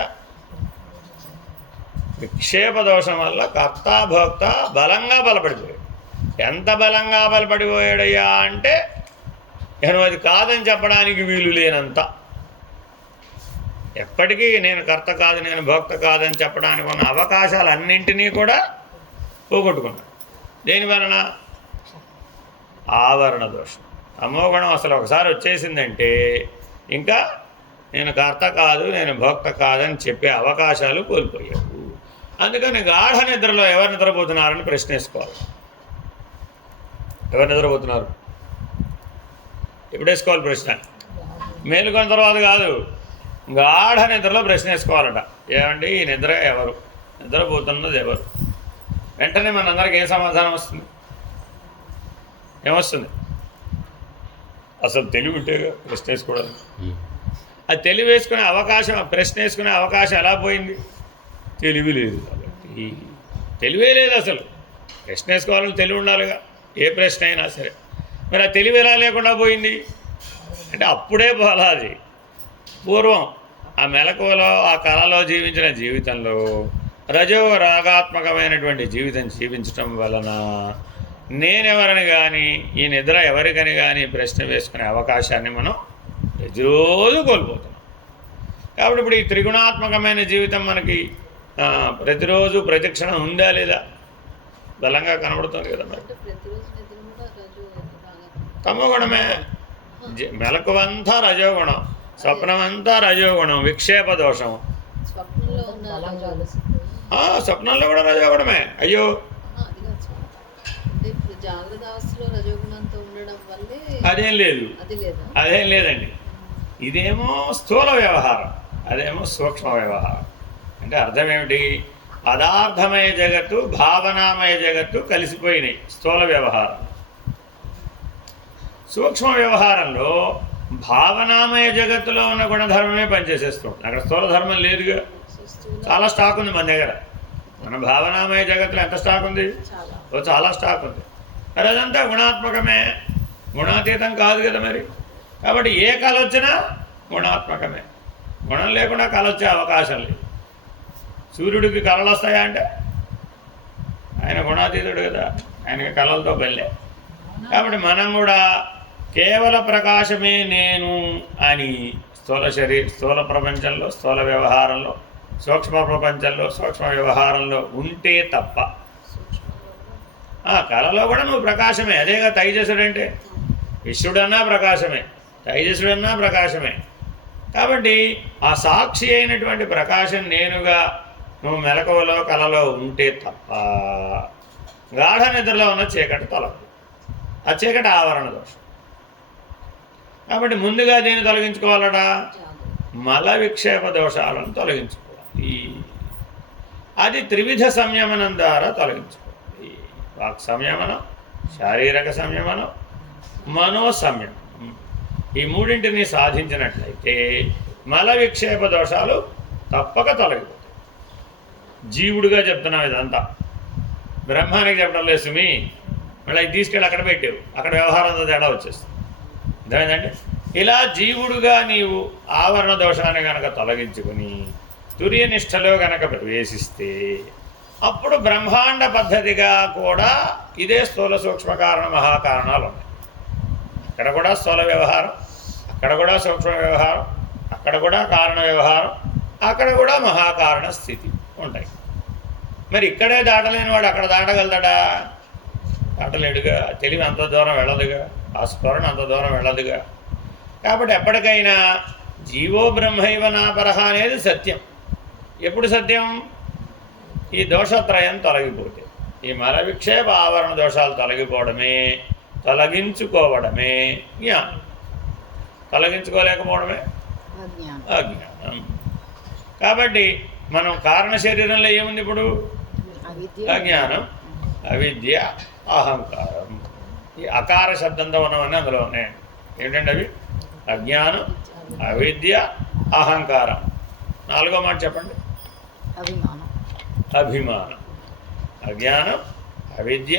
విక్షేప దోషం వల్ల కర్త భోక్త బలంగా బలపడిపోయాడు. ఎంత బలంగా బలపడిపోయాడయ్యా అంటే నేను అది కాదని చెప్పడానికి వీలు లేనంత. ఎప్పటికీ నేను కర్త కాదు, నేను భోక్త కాదని చెప్పడానికి ఉన్న అవకాశాలన్నింటినీ కూడా పోగొట్టుకున్నాడు. దేని వలన? ఆవరణ దోషం. తమోగుణం అసలు ఒకసారి వచ్చేసిందంటే ఇంకా నేను కర్త కాదు, నేను భోక్త కాదని చెప్పే అవకాశాలు కోల్పోయావు. అందుకని గాఢ నిద్రలో ఎవరు నిద్రపోతున్నారని ప్రశ్న వేసుకోవాలి. ఎవరు నిద్రపోతున్నారు? ఎప్పుడు వేసుకోవాలి ప్రశ్న? మేలుకొన్న తర్వాత కాదు, గాఢ నిద్రలో ప్రశ్న వేసుకోవాలట. ఏమండి, ఈ నిద్ర ఎవరు? నిద్రపోతున్నది ఎవరు? వెంటనే మనందరికి ఏం సమాధానం వస్తుంది? ఏమొస్తుంది? అసలు తెలివి ఉంటేగా ప్రశ్న వేసుకోవడానికి. అది తెలివి వేసుకునే అవకాశం, ప్రశ్న వేసుకునే అవకాశం ఎలా పోయింది? తెలివి లేదు కాబట్టి. తెలివే లేదు అసలు. ప్రశ్న వేసుకోవాలని తెలివి ఉండాలిగా, ఏ ప్రశ్న అయినా సరే. మరి ఆ తెలివి ఎలా లేకుండా పోయింది అంటే అప్పుడే పోలాది. పూర్వం ఆ మెలకువలో, ఆ కళలో జీవించిన జీవితంలో రజో రాగాత్మకమైనటువంటి జీవితం జీవించటం వలన నేనెవరని కానీ, ఈ నిద్ర ఎవరికని కానీ ప్రశ్న వేసుకునే అవకాశాన్ని మనం ప్రతిరోజు కోల్పోతున్నాం. కాబట్టి ఇప్పుడు ఈ త్రిగుణాత్మకమైన జీవితం మనకి ప్రతిరోజు ప్రతిక్షణం ఉందా లేదా? బలంగా కనబడుతుంది కదా. మరి తమోగుణమే. మెలకువంతా రజోగుణం, స్వప్నమంతా రజోగుణం, విక్షేప దోషం. స్వప్నంలో కూడా రజోగుణమే. అయ్యో, అదేం లేదు, అదేం లేదండి. ఇదేమో స్థూల వ్యవహారం, అదేమో సూక్ష్మ వ్యవహారం. అంటే అర్థం ఏమిటి? పదార్థమయ జగత్తు, భావనామయ జగత్తు కలిసిపోయినాయి స్థూల వ్యవహారం. సూక్ష్మ వ్యవహారంలో భావనామయ జగత్తులో ఉన్న గుణధర్మమే పనిచేసేస్తుంది. అక్కడ స్థూల ధర్మం లేదుగా. చాలా స్టాక్ ఉంది మన దగ్గర. మన భావనామయ జగత్తులో ఎంత స్టాక్ ఉంది? చాలా స్టాక్ ఉంది. మరి అదంతా గుణాత్మకమే, గుణాతీతం కాదు కదా మరి. కాబట్టి ఏ కళ వచ్చినా గుణాత్మకమే. గుణం లేకుండా కళ వచ్చే అవకాశం లేదు. సూర్యుడికి కళలు వస్తాయా అంటే ఆయన గుణాతీతుడు కదా, ఆయనకి కళలతో పెళ్ళే. కాబట్టి మనం కూడా కేవల ప్రకాశమే నేను అని స్థూల ప్రపంచంలో, స్థూల వ్యవహారంలో, సూక్ష్మ ప్రపంచంలో, సూక్ష్మ వ్యవహారంలో ఉంటే తప్ప, కళలో కూడా నువ్వు ప్రకాశమే. అదేగా తైజసుడంటే. విశ్వడన్నా ప్రకాశమే, తైజసుడన్నా ప్రకాశమే. కాబట్టి ఆ సాక్షి అయినటువంటి ప్రకాశం నేనుగా నువ్వు మెలకువలో కళలో ఉంటే తప్ప గాఢ నిద్రలో ఉన్న చీకటి తొలగదు. ఆ చీకటి ఆవరణ దోషం. కాబట్టి ముందుగా దీన్ని తొలగించుకోవాలడా? మల విక్షేప దోషాలను తొలగించుకోవాలి. అది త్రివిధ సంయమనం ద్వారా తొలగించుకోవాలి. వాక్ సంయమనం, శారీరక సంయమనం, మనో సంయమనం. ఈ మూడింటిని సాధించినట్లయితే మల విక్షేప దోషాలు తప్పక తొలగిపోతాయి. జీవుడిగా చెప్తున్నాం ఇదంతా, బ్రహ్మానికి చెప్పడం లేదు సుమి. మళ్ళీ తీసుకెళ్ళి అక్కడ పెట్టావు, అక్కడ వ్యవహారంతో తేడా వచ్చేస్తుంది. అర్థమైందంటే ఇలా జీవుడుగా నీవు ఆవరణ దోషాన్ని కనుక తొలగించుకుని తుర్యనిష్టలో కనుక ప్రవేశిస్తే అప్పుడు బ్రహ్మాండ పద్ధతిగా కూడా ఇదే స్థూల సూక్ష్మ కారణ మహాకారణాలు ఉన్నాయి. అక్కడ కూడా స్థూల వ్యవహారం, అక్కడ కూడా సూక్ష్మ వ్యవహారం, అక్కడ కూడా కారణ వ్యవహారం, అక్కడ కూడా మహాకారణ స్థితి ఉంటాయి. మరి ఇక్కడే దాటలేని వాడు అక్కడ దాటగలుగుతాడా? దాటలేడుగా. తెలివి అంత దూరం వెళ్ళదుగా, ఆ స్ఫురణ అంత దూరం వెళ్ళదుగా. కాబట్టి ఎప్పటికైనా జీవో బ్రహ్మైవ నాపరహ అనేది సత్యం. ఎప్పుడు సత్యం? ఈ దోషత్రయం తొలగిపోతే, ఈ మల విక్షేప ఆవరణ దోషాలు తొలగించుకోవడమే జ్ఞానం. తొలగించుకోలేకపోవడమే అజ్ఞానం. కాబట్టి మనం కారణ శరీరంలో ఏముంది ఇప్పుడు? అజ్ఞానం, అవిద్య, అహంకారం. ఈ అకార శబ్దంతో ఉన్నవన్నీ అందులో ఉన్నాయి. ఏమిటండి అవి? అజ్ఞానం, అవిద్య, అహంకారం. నాలుగో మాట చెప్పండి. అభిమానం. అజ్ఞానం, అవిద్య,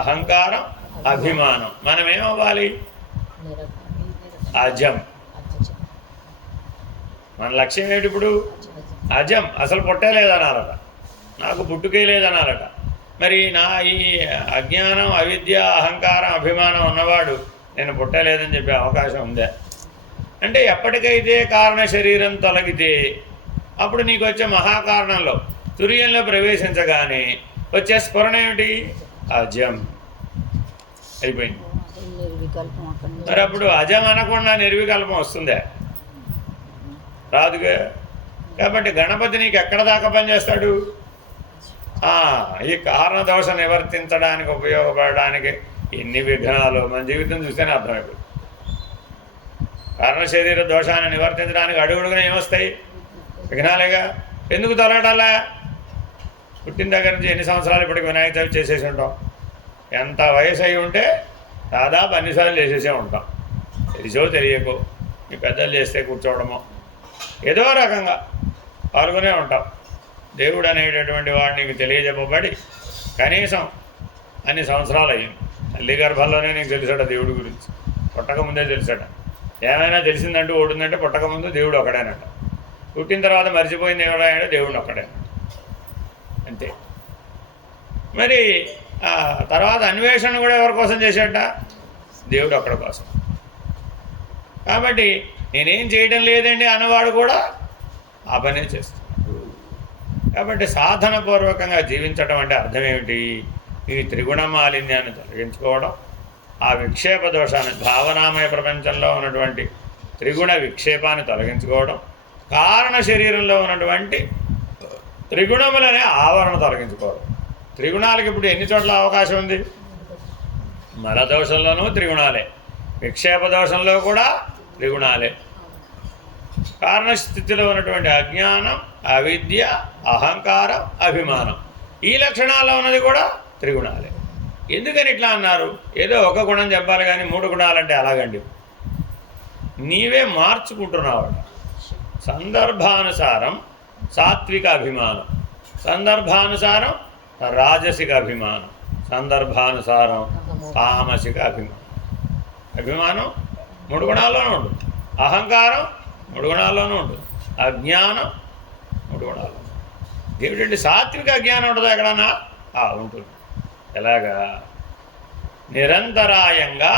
అహంకారం, అభిమానం. మనం ఏమవ్వాలి? అజం. మన లక్ష్యం ఏమిటి ఇప్పుడు? అజం. అసలు పుట్టే లేదనాలట, నాకు పుట్టుకే లేదనాలట. మరి నా ఈ అజ్ఞానం, అవిద్య, అహంకారం, అభిమానం ఉన్నవాడు నేను పుట్టలేదని చెప్పే అవకాశం ఉందా? అంటే ఎప్పటికైతే కారణ శరీరం తొలగితే అప్పుడు నీకు వచ్చే మహాకారణంలో తుర్యంలో ప్రవేశించగానే వచ్చే స్ఫురణ ఏమిటి? అజం అయిపోయింది. మరి అప్పుడు అజం అనకుండా నిర్వికల్పం వస్తుందా? రాదుగా. కాబట్టి గణపతి నీకు ఎక్కడ దాకా పనిచేస్తాడు? ఈ కారణ దోష నివర్తించడానికి ఉపయోగపడడానికి ఎన్ని విఘ్నాలు మన జీవితం చూస్తేనే అర్థమైపోతుంది. కారణ శరీర దోషాన్ని నివర్తించడానికి అడుగుడుగున ఏమొస్తాయి? విఘ్నాలేగా. ఎందుకు తొలగడాలా? పుట్టిన దగ్గర నుంచి ఎన్ని సంవత్సరాలు ఇప్పటికి వినాయక చవితి చేసేసి ఉంటాం. ఎంత వయసు అయి ఉంటే దాదాపు అన్నిసార్లు చేసేసే ఉంటాం. తెలిసో తెలియకో మీ పెద్దలు చేస్తే కూర్చోవడమో ఏదో రకంగా పాల్గొనే ఉంటాం. దేవుడు అనేటటువంటి వాడు నీకు తెలియజెప్పబడి కనీసం అన్ని సంవత్సరాలు అయ్యింది. తల్లి గర్భంలోనే నీకు తెలుసాడ దేవుడి గురించి, పుట్టకముందే తెలుసాడ. ఏమైనా తెలిసిందంటూ ఓడిందంటే పుట్టకముందు దేవుడు ఒకడేనట, పుట్టిన తర్వాత మర్చిపోయింది ఎవడైనా దేవుడు ఒక్కడేనట, అంతే. మరి తర్వాత అన్వేషణ కూడా ఎవరి కోసం చేశాట? దేవుడు ఒక్కడి కోసం. కాబట్టి నేనేం చేయడం లేదండి అన్నవాడు కూడా ఆ పనే చేస్తాడు. కాబట్టి సాధనపూర్వకంగా జీవించడం అంటే అర్థం ఏమిటి? ఈ త్రిగుణ మాలిన్యాన్ని తొలగించుకోవడం, ఆ విక్షేప దోషాన్ని, భావనామయ ప్రపంచంలో ఉన్నటువంటి త్రిగుణ విక్షేపాన్ని తొలగించుకోవడం, కారణ శరీరంలో ఉన్నటువంటి త్రిగుణములనే ఆవరణ తొలగించుకోవడం. త్రిగుణాలకు ఇప్పుడు ఎన్ని చోట్ల అవకాశం ఉంది? మలదోషంలోనూ త్రిగుణాలే, విక్షేప దోషంలో కూడా త్రిగుణాలే. కారణస్థితిలో ఉన్నటువంటి అజ్ఞానం, అవిద్య, అహంకారం, అభిమానం, ఈ లక్షణాల్లో ఉన్నది కూడా త్రిగుణాలే. ఎందుకని ఇట్లా అన్నారు? ఏదో ఒక గుణం చెప్పాలి కానీ 3 గుణాలంటే అలాగండి. నీవే మార్చుకుంటున్నావు. సందర్భానుసారం సాత్విక అభిమానం, సందర్భానుసారం రాజసిక అభిమానం, సందర్భానుసారం తామసిక అభిమానం. అభిమానం 3 గుణాల్లోనూ ఉంటుంది, అహంకారం 3 గుణాల్లోనూ ఉంటుంది, అజ్ఞానం 3 గుణాల్లో. ఏమిటంటే సాత్విక అజ్ఞానం ఉంటుంది ఎక్కడన్నా ఉంటుంది. ఎలాగా? నిరంతరాయంగా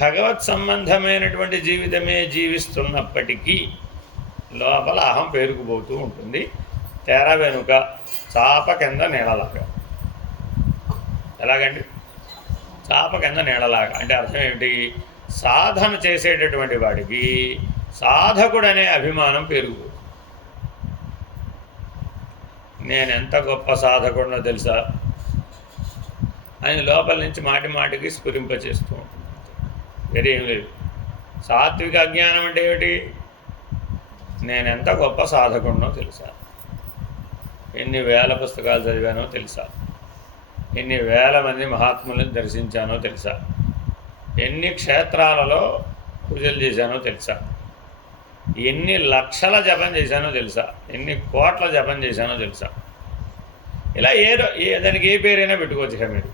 భగవత్ సంబంధమైనటువంటి జీవితమే జీవిస్తున్నప్పటికీ లోపల అహం పేరుకుపోతూ ఉంటుంది. తెర వెనుక చాప కింద నీడలాగా. ఎలాగండి? చాప కింద నీడలాగా అంటే అర్థం ఏమిటి? సాధన చేసేటటువంటి వాడికి సాధకుడనే అభిమానం పెరుగుతుంది. నేను ఎంత గొప్ప సాధకుడినో తెలుసా అని లోపల నుంచి మాటి మాటికి స్ఫురింపచేస్తూ ఉంటుంది. వేరే ఏం లేదు. సాత్విక అజ్ఞానం అంటే ఏమిటి? నేనెంత గొప్ప సాధకుడినో తెలుసా, ఎన్ని వేల పుస్తకాలు చదివానో తెలుసా, ఎన్ని వేల మంది మహాత్ములను దర్శించానో తెలుసా, ఎన్ని క్షేత్రాలలో పూజలు చేశానో తెలుసా, ఎన్ని లక్షల జపం చేశానో తెలుసా, ఎన్ని కోట్ల జపం చేశానో తెలుసా. ఇలా దానికి ఏ పేరైనా పెట్టుకోవచ్చు కదా మీరు.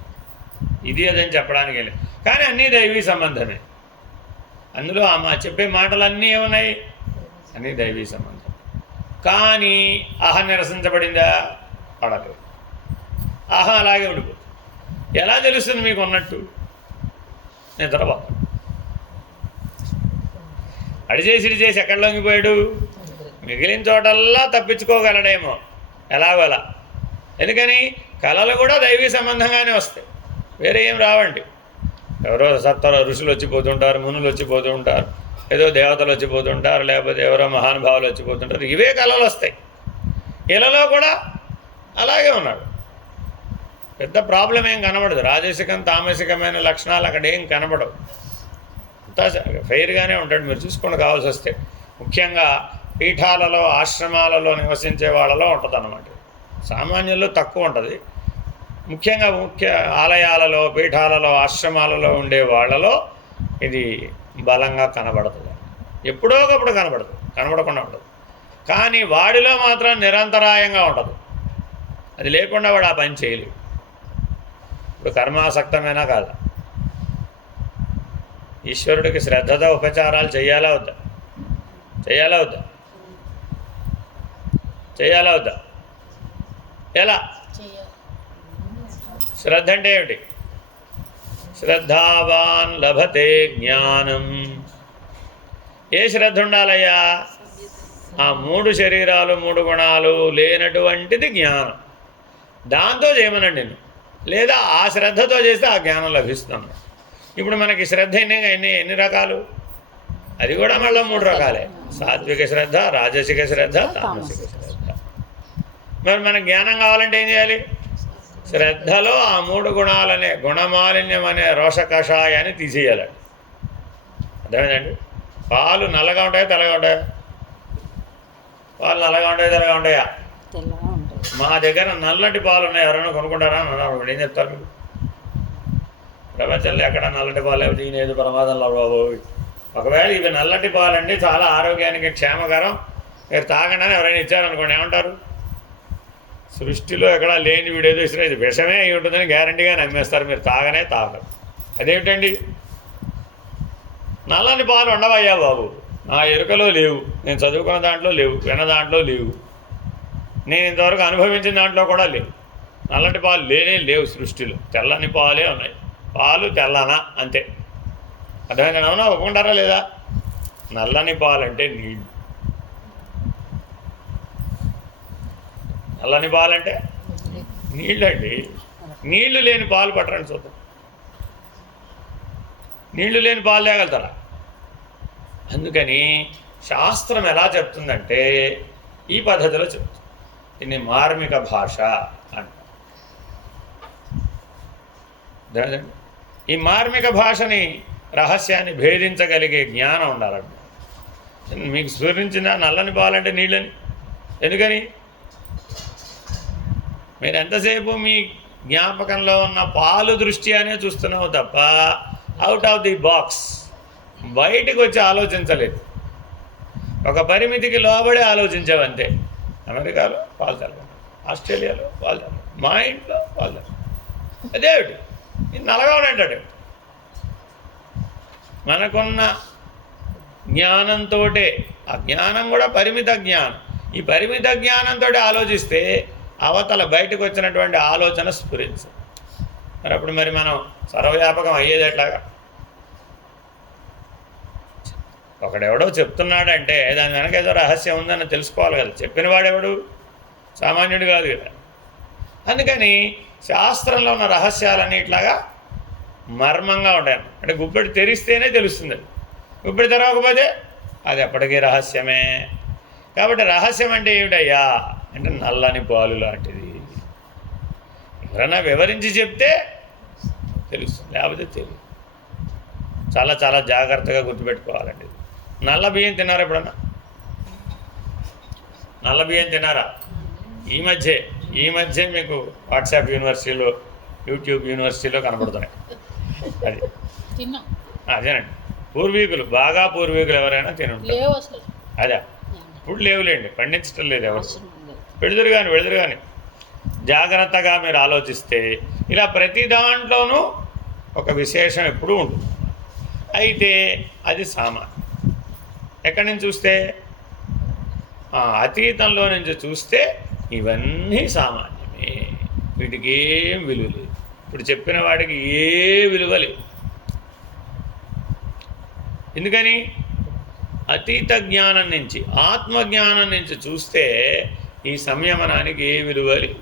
ఇది అదని చెప్పడానికి లేదు, కానీ అన్నీ దైవీ సంబంధమే. అందులో చెప్పే మాటలన్నీ ఏమున్నాయి? అన్నీ దైవీ సంబంధం. కానీ అహం నిరసించబడిందా? పడలేదు. అహం అలాగే ఉండిపోతుంది. ఎలా తెలుస్తుంది మీకు ఉన్నట్టు? నిద్రపోతాడు. అడిచేసి ఎక్కడ లొంగిపోయాడు? మిగిలిన చోటల్లా తప్పించుకోగలడేమో ఎలాగోలా. ఎందుకని? కళలు కూడా దైవీ సంబంధంగానే వస్తాయి, వేరే ఏం రావండి. ఎవరో సప్తర ఋషులు వచ్చిపోతుంటారు, మునులు వచ్చిపోతూ ఉంటారు, ఏదో దేవతలు వచ్చిపోతుంటారు, లేకపోతే ఎవరో మహానుభావులు వచ్చిపోతుంటారు. ఇవే కళలు వస్తాయి. ఇళ్ళలో కూడా అలాగే ఉన్నాడు. పెద్ద ప్రాబ్లం ఏం కనబడదు. రాజసికం తామసికమైన లక్షణాలు అక్కడ ఏం కనబడవు. అంతా ఫెయిర్గానే ఉంటాడు. మీరు చూసుకొని కావాల్సి వస్తే ముఖ్యంగా పీఠాలలో ఆశ్రమాలలో నివసించే వాళ్ళలో ఉంటుంది అన్నమాట. సామాన్యుల్లో తక్కువ ఉంటుంది. ముఖ్యంగా ఆలయాలలో పీఠాలలో ఆశ్రమాలలో ఉండే వాళ్ళలో ఇది బలంగా కనబడుతుంది. ఎప్పుడో ఒకప్పుడు కనబడకుండా ఉండదు. కానీ వాడిలో మాత్రం నిరంతరాయంగా ఉంటుంది. అది లేకుండా వాడు ఆ పని చేయలేడు. ఇప్పుడు కర్మాసక్తమైనా కాదా? ఈశ్వరుడికి శ్రద్ధతో ఉపచారాలు చేయాలా వద్దా? ఎలా? శ్రద్ధ అంటే ఏమిటి? శ్రద్ధావాన్ లభతే జ్ఞానం. ఏ శ్రద్ధ ఉండాలయ్యా? ఆ 3 శరీరాలు 3 గుణాలు లేనటువంటిది జ్ఞానం. దాంతో చేయమనండి నేను, లేదా ఆ శ్రద్ధతో చేస్తే ఆ జ్ఞానం లభిస్తుంది. ఇప్పుడు మనకి శ్రద్ధ ఎన్ని రకాలు? అది కూడా మళ్ళీ 3 రకాలే. సాత్విక శ్రద్ధ, రాజసిక శ్రద్ధ, తామసిక శ్రద్ధ. మరి మనకు జ్ఞానం కావాలంటే ఏం చేయాలి? శ్రద్ధలో ఆ 3 గుణాలనే గుణమాలిన్యం అనే రోష కషాయాన్ని తీసేయాలండి. అర్థమైందండి? పాలు నల్లగా ఉంటాయా తెల్లగా ఉంటాయా? పాలు నల్లగా ఉంటాయా తెల్లగా ఉంటాయా? మా దగ్గర నల్లటి పాలు ఉన్నాయి, ఎవరైనా కొనుక్కుంటారా అని అన్నారు. ఏం చెప్తారు మీరు? ప్రపంచంలో ఎక్కడ నల్లటి పాలు లేకపోతే ఈయన ప్రమాదంలో బాబు. ఒకవేళ ఇవి నల్లటి పాలండి, చాలా ఆరోగ్యానికి క్షేమకరం, మీరు తాగండి అని ఎవరైనా ఇచ్చారనుకోండి, ఏమంటారు? సృష్టిలో ఎక్కడా లేని వీడేదో ఇస్తున్నా, ఇది విషమే అయి ఉంటుందని గ్యారంటీగా నమ్మేస్తారు. మీరు తాగరు. అదేమిటండి? నల్లని పాలు ఉండవయ్యా బాబు, నా ఎరుకలో లేవు, నేను చదువుకున్న దాంట్లో లేవు, విన్న దాంట్లో లేవు, నేను ఇంతవరకు అనుభవించిన దాంట్లో కూడా లేవు. నల్లటి పాలు లేవు సృష్టిలో. తెల్లని పాలే ఉన్నాయి. పాలు తెల్లనా అంతే. అర్థమైందా? అవునా? ఒప్పుకుంటారా లేదా? నల్లని పాలు అంటే నీళ్ళు. నల్లని పాలు అంటే నీళ్ళండి. నీళ్లు లేని పాలు పట్టరండి చూద్దాం. నీళ్లు లేని పాలు తేగలుగుతారా? అందుకని శాస్త్రం ఎలా చెప్తుందంటే ఈ పద్ధతిలో చెప్తుంది. దీన్ని మార్మిక భాష అంటారు. ఈ మార్మిక భాషని రహస్యాన్ని భేదించగలిగే జ్ఞానం ఉండాలండి. మీకు స్ఫురించిన నల్లని పాలంటే నీళ్ళని. ఎందుకని? మీరు ఎంతసేపు మీ జ్ఞాపకంలో ఉన్న పాలు దృష్ట్యానే చూస్తున్నావు తప్ప అవుట్ ఆఫ్ ది బాక్స్ బయటికి వచ్చి ఆలోచించలేదు, ఒక పరిమితికి లోబడి ఆలోచించావంతే. అమెరికాలో పాలు తాగడం, ఆస్ట్రేలియాలో పాలు తాగడం, మా ఇంట్లో పాలు తాగడం, అదేమిటి ఇది నల్లగా ఉంటాడు. మనకున్న జ్ఞానంతో, ఆ జ్ఞానం కూడా పరిమిత జ్ఞానం, ఈ పరిమిత జ్ఞానంతో ఆలోచిస్తే అవతల బయటకు వచ్చినటువంటి ఆలోచన స్ఫురించు. మరి అప్పుడు మనం సర్వవ్యాపకం అయ్యేది ఎట్లాగా? ఒకడెవడో చెప్తున్నాడంటే దాని వెనక ఏదో రహస్యం ఉందని తెలుసుకోవాలి కదా. చెప్పిన వాడెవడు? సామాన్యుడు కాదు కదా. అందుకని శాస్త్రంలో ఉన్న రహస్యాలన్నీ ఇట్లాగా మర్మంగా ఉంటాయి. అంటే గుప్పెడు తెరిస్తేనే తెలుస్తుంది. అది గుప్పెడు తెరవకపోతే అది ఎప్పటికీ రహస్యమే. కాబట్టి రహస్యం అంటే ఏమిటయ్యా అంటే నల్లని పాలు లాంటిది. ఎవరైనా వివరించి చెప్తే తెలుస్తుంది, లేకపోతే తెలియదు. చాలా చాలా జాగ్రత్తగా గుర్తుపెట్టుకోవాలండి. నల్ల బియ్యం తిన్నారా ఎప్పుడన్నా? నల్ల బియ్యం తిన్నారా? ఈ మధ్య మీకు వాట్సాప్ యూనివర్సిటీలో, యూట్యూబ్ యూనివర్సిటీలో కనపడుతున్నాయి. అది అదేనండి. బాగా పూర్వీకులు ఎవరైనా తినుంటారు. అదే ఇప్పుడు లేవులేండి, పండించడం లేదు ఎవరు. వెళుదురు కానీ జాగ్రత్తగా మీరు ఆలోచిస్తే ఇలా ప్రతి దాంట్లోనూ ఒక విశేషం ఎప్పుడూ ఉంటుంది. అయితే అది సామాన్యం. ఎక్కడి నుంచి చూస్తే, అతీతంలో నుంచి చూస్తే ఇవన్నీ సామాన్యమే, వీటికి ఏం విలువ లేదు. ఇప్పుడు చెప్పిన వాడికి ఏ విలువ లేదు. ఎందుకని? అతీత జ్ఞానం నుంచి, ఆత్మజ్ఞానం నుంచి చూస్తే ఈ సంయమనానికి ఏ విలువ లేదు,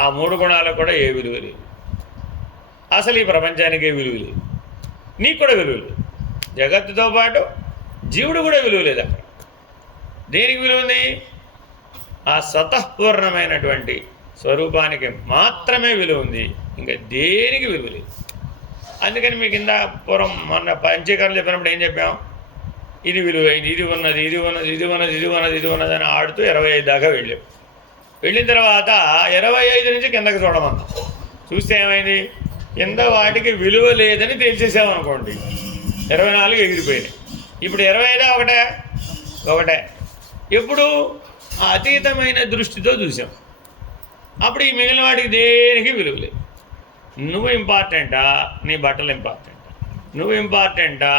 ఆ 3 గుణాలకు కూడా ఏ విలువ లేదు, అసలు ఈ ప్రపంచానికి ఏ విలువ లేదు, నీకు కూడా విలువ లేదు. జగత్తుతో పాటు జీవుడు కూడా విలువ లేదు. అక్కడ దేనికి విలువ ఉంది? ఆ స్వతఃపూర్ణమైనటువంటి స్వరూపానికి మాత్రమే విలువ ఉంది, ఇంకా దేనికి విలువ లేదు. అందుకని మీకు కింద పూర్వం మొన్న పంచీకరణ చెప్పినప్పుడు ఏం చెప్పాం? ఇది విలువైంది, ఇది ఉన్నది, ఇది ఉన్నది, ఇది ఉన్నది, ఇది ఉన్నది, ఇది ఉన్నది అని ఆడుతూ 25 దాకా వెళ్ళాం. వెళ్ళిన తర్వాత 25 నుంచి కిందకి చూడమన్నాం. చూస్తే ఏమైంది? కింద వాటికి విలువ లేదని తేల్చేసామనుకోండి, 24 ఎగిరిపోయినాయి. ఇప్పుడు 25 ఒకటే. ఎప్పుడు? అతీతమైన దృష్టితో చూసాం. అప్పుడు ఈ మిగిలిన వాటికి దేనికి విలువ లేదు. నువ్వు ఇంపార్టెంటా, నీ బట్టలు ఇంపార్టెంటా, నువ్వు ఇంపార్టెంటా,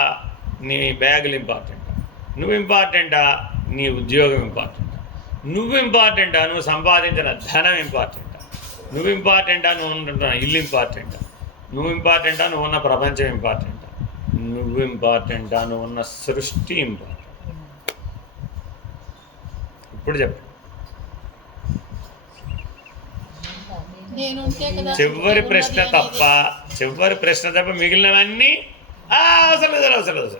నీ బ్యాగులు ఇంపార్టెంటా, నువ్వు ఇంపార్టెంటా, నీ ఉద్యోగం ఇంపార్టెంటా, నువ్వు ఇంపార్టెంటా, నువ్వు సంపాదించిన ధనం ఇంపార్టెంటా, నువ్వు ఇంపార్టెంటా, నువ్వు ఉంటున్న ఇల్లు ఇంపార్టెంటా, నువ్వు ఇంపార్టెంటా, నువ్వు ఉన్న ప్రపంచం ఇంపార్టెంటా, నువ్వు ఇంపార్టెంటా, నువ్వు ఉన్న సృష్టి ఇంపార్టెంట్. ఇప్పుడు చెప్పండి. చివరి ప్రశ్న తప్ప మిగిలినవన్నీ అవసరం లేదు.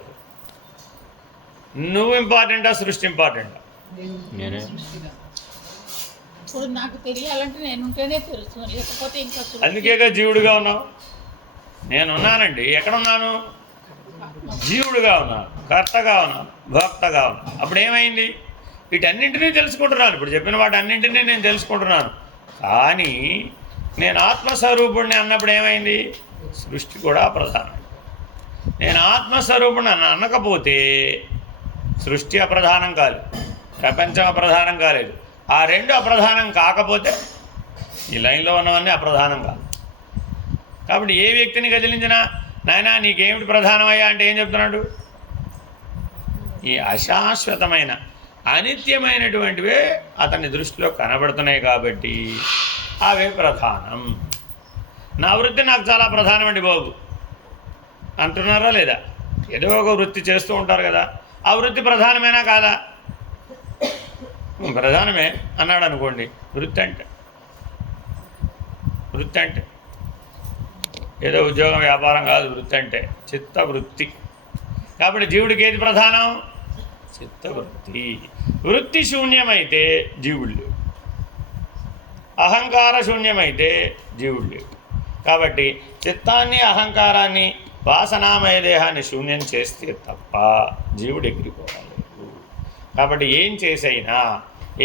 నువ్వు ఇంపార్టెంటా, సృష్టి ఇంపార్టెంటా? నేనే. అందుకేగా జీవుడుగా ఉన్నావు. నేనున్నానండి. ఎక్కడున్నాను? జీవుడుగా ఉన్నాను, కర్తగా ఉన్నాను, భోక్తగా ఉన్నాను. అప్పుడు ఏమైంది? వీటన్నింటినీ తెలుసుకుంటున్నాను. ఇప్పుడు చెప్పిన వాటి అన్నింటినీ నేను తెలుసుకుంటున్నాను. కానీ నేను ఆత్మస్వరూపుణ్ణి అన్నప్పుడు ఏమైంది? సృష్టి కూడా అప్రధానం. నేను ఆత్మస్వరూపుణ్ణి అనకపోతే సృష్టి అప్రధానం కాలేదు, ప్రపంచం అప్రధానం కాలేదు. ఆ 2 అప్రధానం కాకపోతే ఈ లైన్లో ఉన్నవన్నీ అప్రధానం కాదు. కాబట్టి ఏ వ్యక్తిని కదిలించినా నాయనా నీకేమిటి ప్రధానమయ్యా అంటే ఏం చెప్తున్నాడు? ఈ అశాశ్వతమైన అనిత్యమైనటువంటివే అతని దృష్టిలో కనబడుతున్నాయి కాబట్టి అవే ప్రధానం. నా వృత్తి నాకు చాలా ప్రధానం అండి బాబు అంటున్నారా లేదా? ఏదో ఒక వృత్తి చేస్తూ ఉంటారు కదా, ఆ వృత్తి ప్రధానమేనా కాదా? ప్రధానమే అన్నాడు అనుకోండి. వృత్తి అంటే ఏదో ఉద్యోగం వ్యాపారం కాదు. వృత్తి అంటే చిత్తవృత్తి. కాబట్టి జీవుడికి ఏది ప్రధానం? చిత్తవృత్తి. వృత్తి శూన్యమైతే జీవుడు లేవు, అహంకార శూన్యమైతే జీవుడు లేవు. కాబట్టి చిత్తాన్ని, అహంకారాన్ని, వాసనామయ దేహాన్ని శూన్యం చేస్తే తప్ప జీవుడు ఎగిరిపోవలేదు. కాబట్టి ఏం చేసైనా,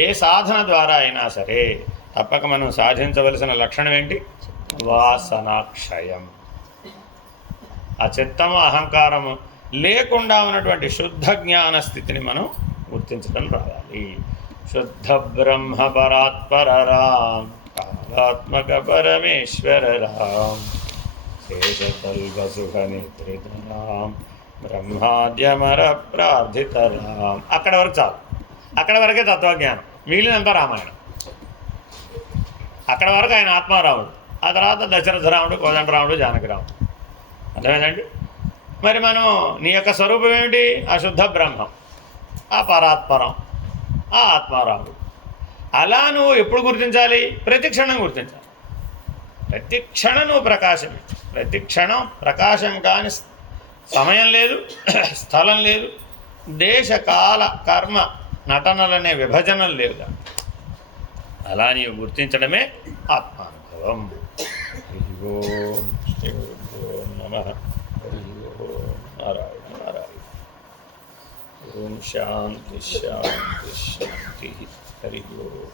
ఏ సాధన ద్వారా అయినా సరే తప్పక మనం సాధించవలసిన లక్షణం ఏంటి? వాసనాక్షయం. ఆ చిత్తము, అహంకారము లేకుండా ఉన్నటువంటి శుద్ధ జ్ఞాన స్థితిని మనం గుర్తించడం రావాలి. శుద్ధ బ్రహ్మ పరాత్పరరాం కాలాత్మక పరమేశ్వరరాం శేషతల్పసుఖ నిద్రితరాం బ్రహ్మాద్యమర ప్రార్థితరాం. అక్కడ వరకు చాలు. అక్కడ వరకే తత్వజ్ఞానం, మిగిలినంత రామాయణం. అక్కడ వరకు ఆయన ఆత్మారాముడు, ఆ తర్వాత దశరథరాముడు, కోదండరాముడు, జానకిరాముడు. అర్థమైందండి? మరి మనం నీ యొక్క స్వరూపం ఏమిటి? ఆ శుద్ధ బ్రహ్మం, ఆ పరాత్పరం, ఆ ఆత్మారాముడు. అలా నువ్వు ఎప్పుడు గుర్తించాలి? ప్రతి క్షణం గుర్తించాలి. ప్రతి క్షణం నువ్వు ప్రకాశం, ప్రతి క్షణం ప్రకాశం కాని సమయం లేదు, స్థలం లేదు, దేశకాల కర్మ నటనలనే విభజనలు లేవు. అలా నీవు గుర్తించడమే ఆత్మానుభవం. హరి ఓం శ్రీ గురుభ్యో నమః. హరి ఓం నారాయణ నారాయణ. ఓం శాంతి శాంతి శాంతి. హరి ఓం.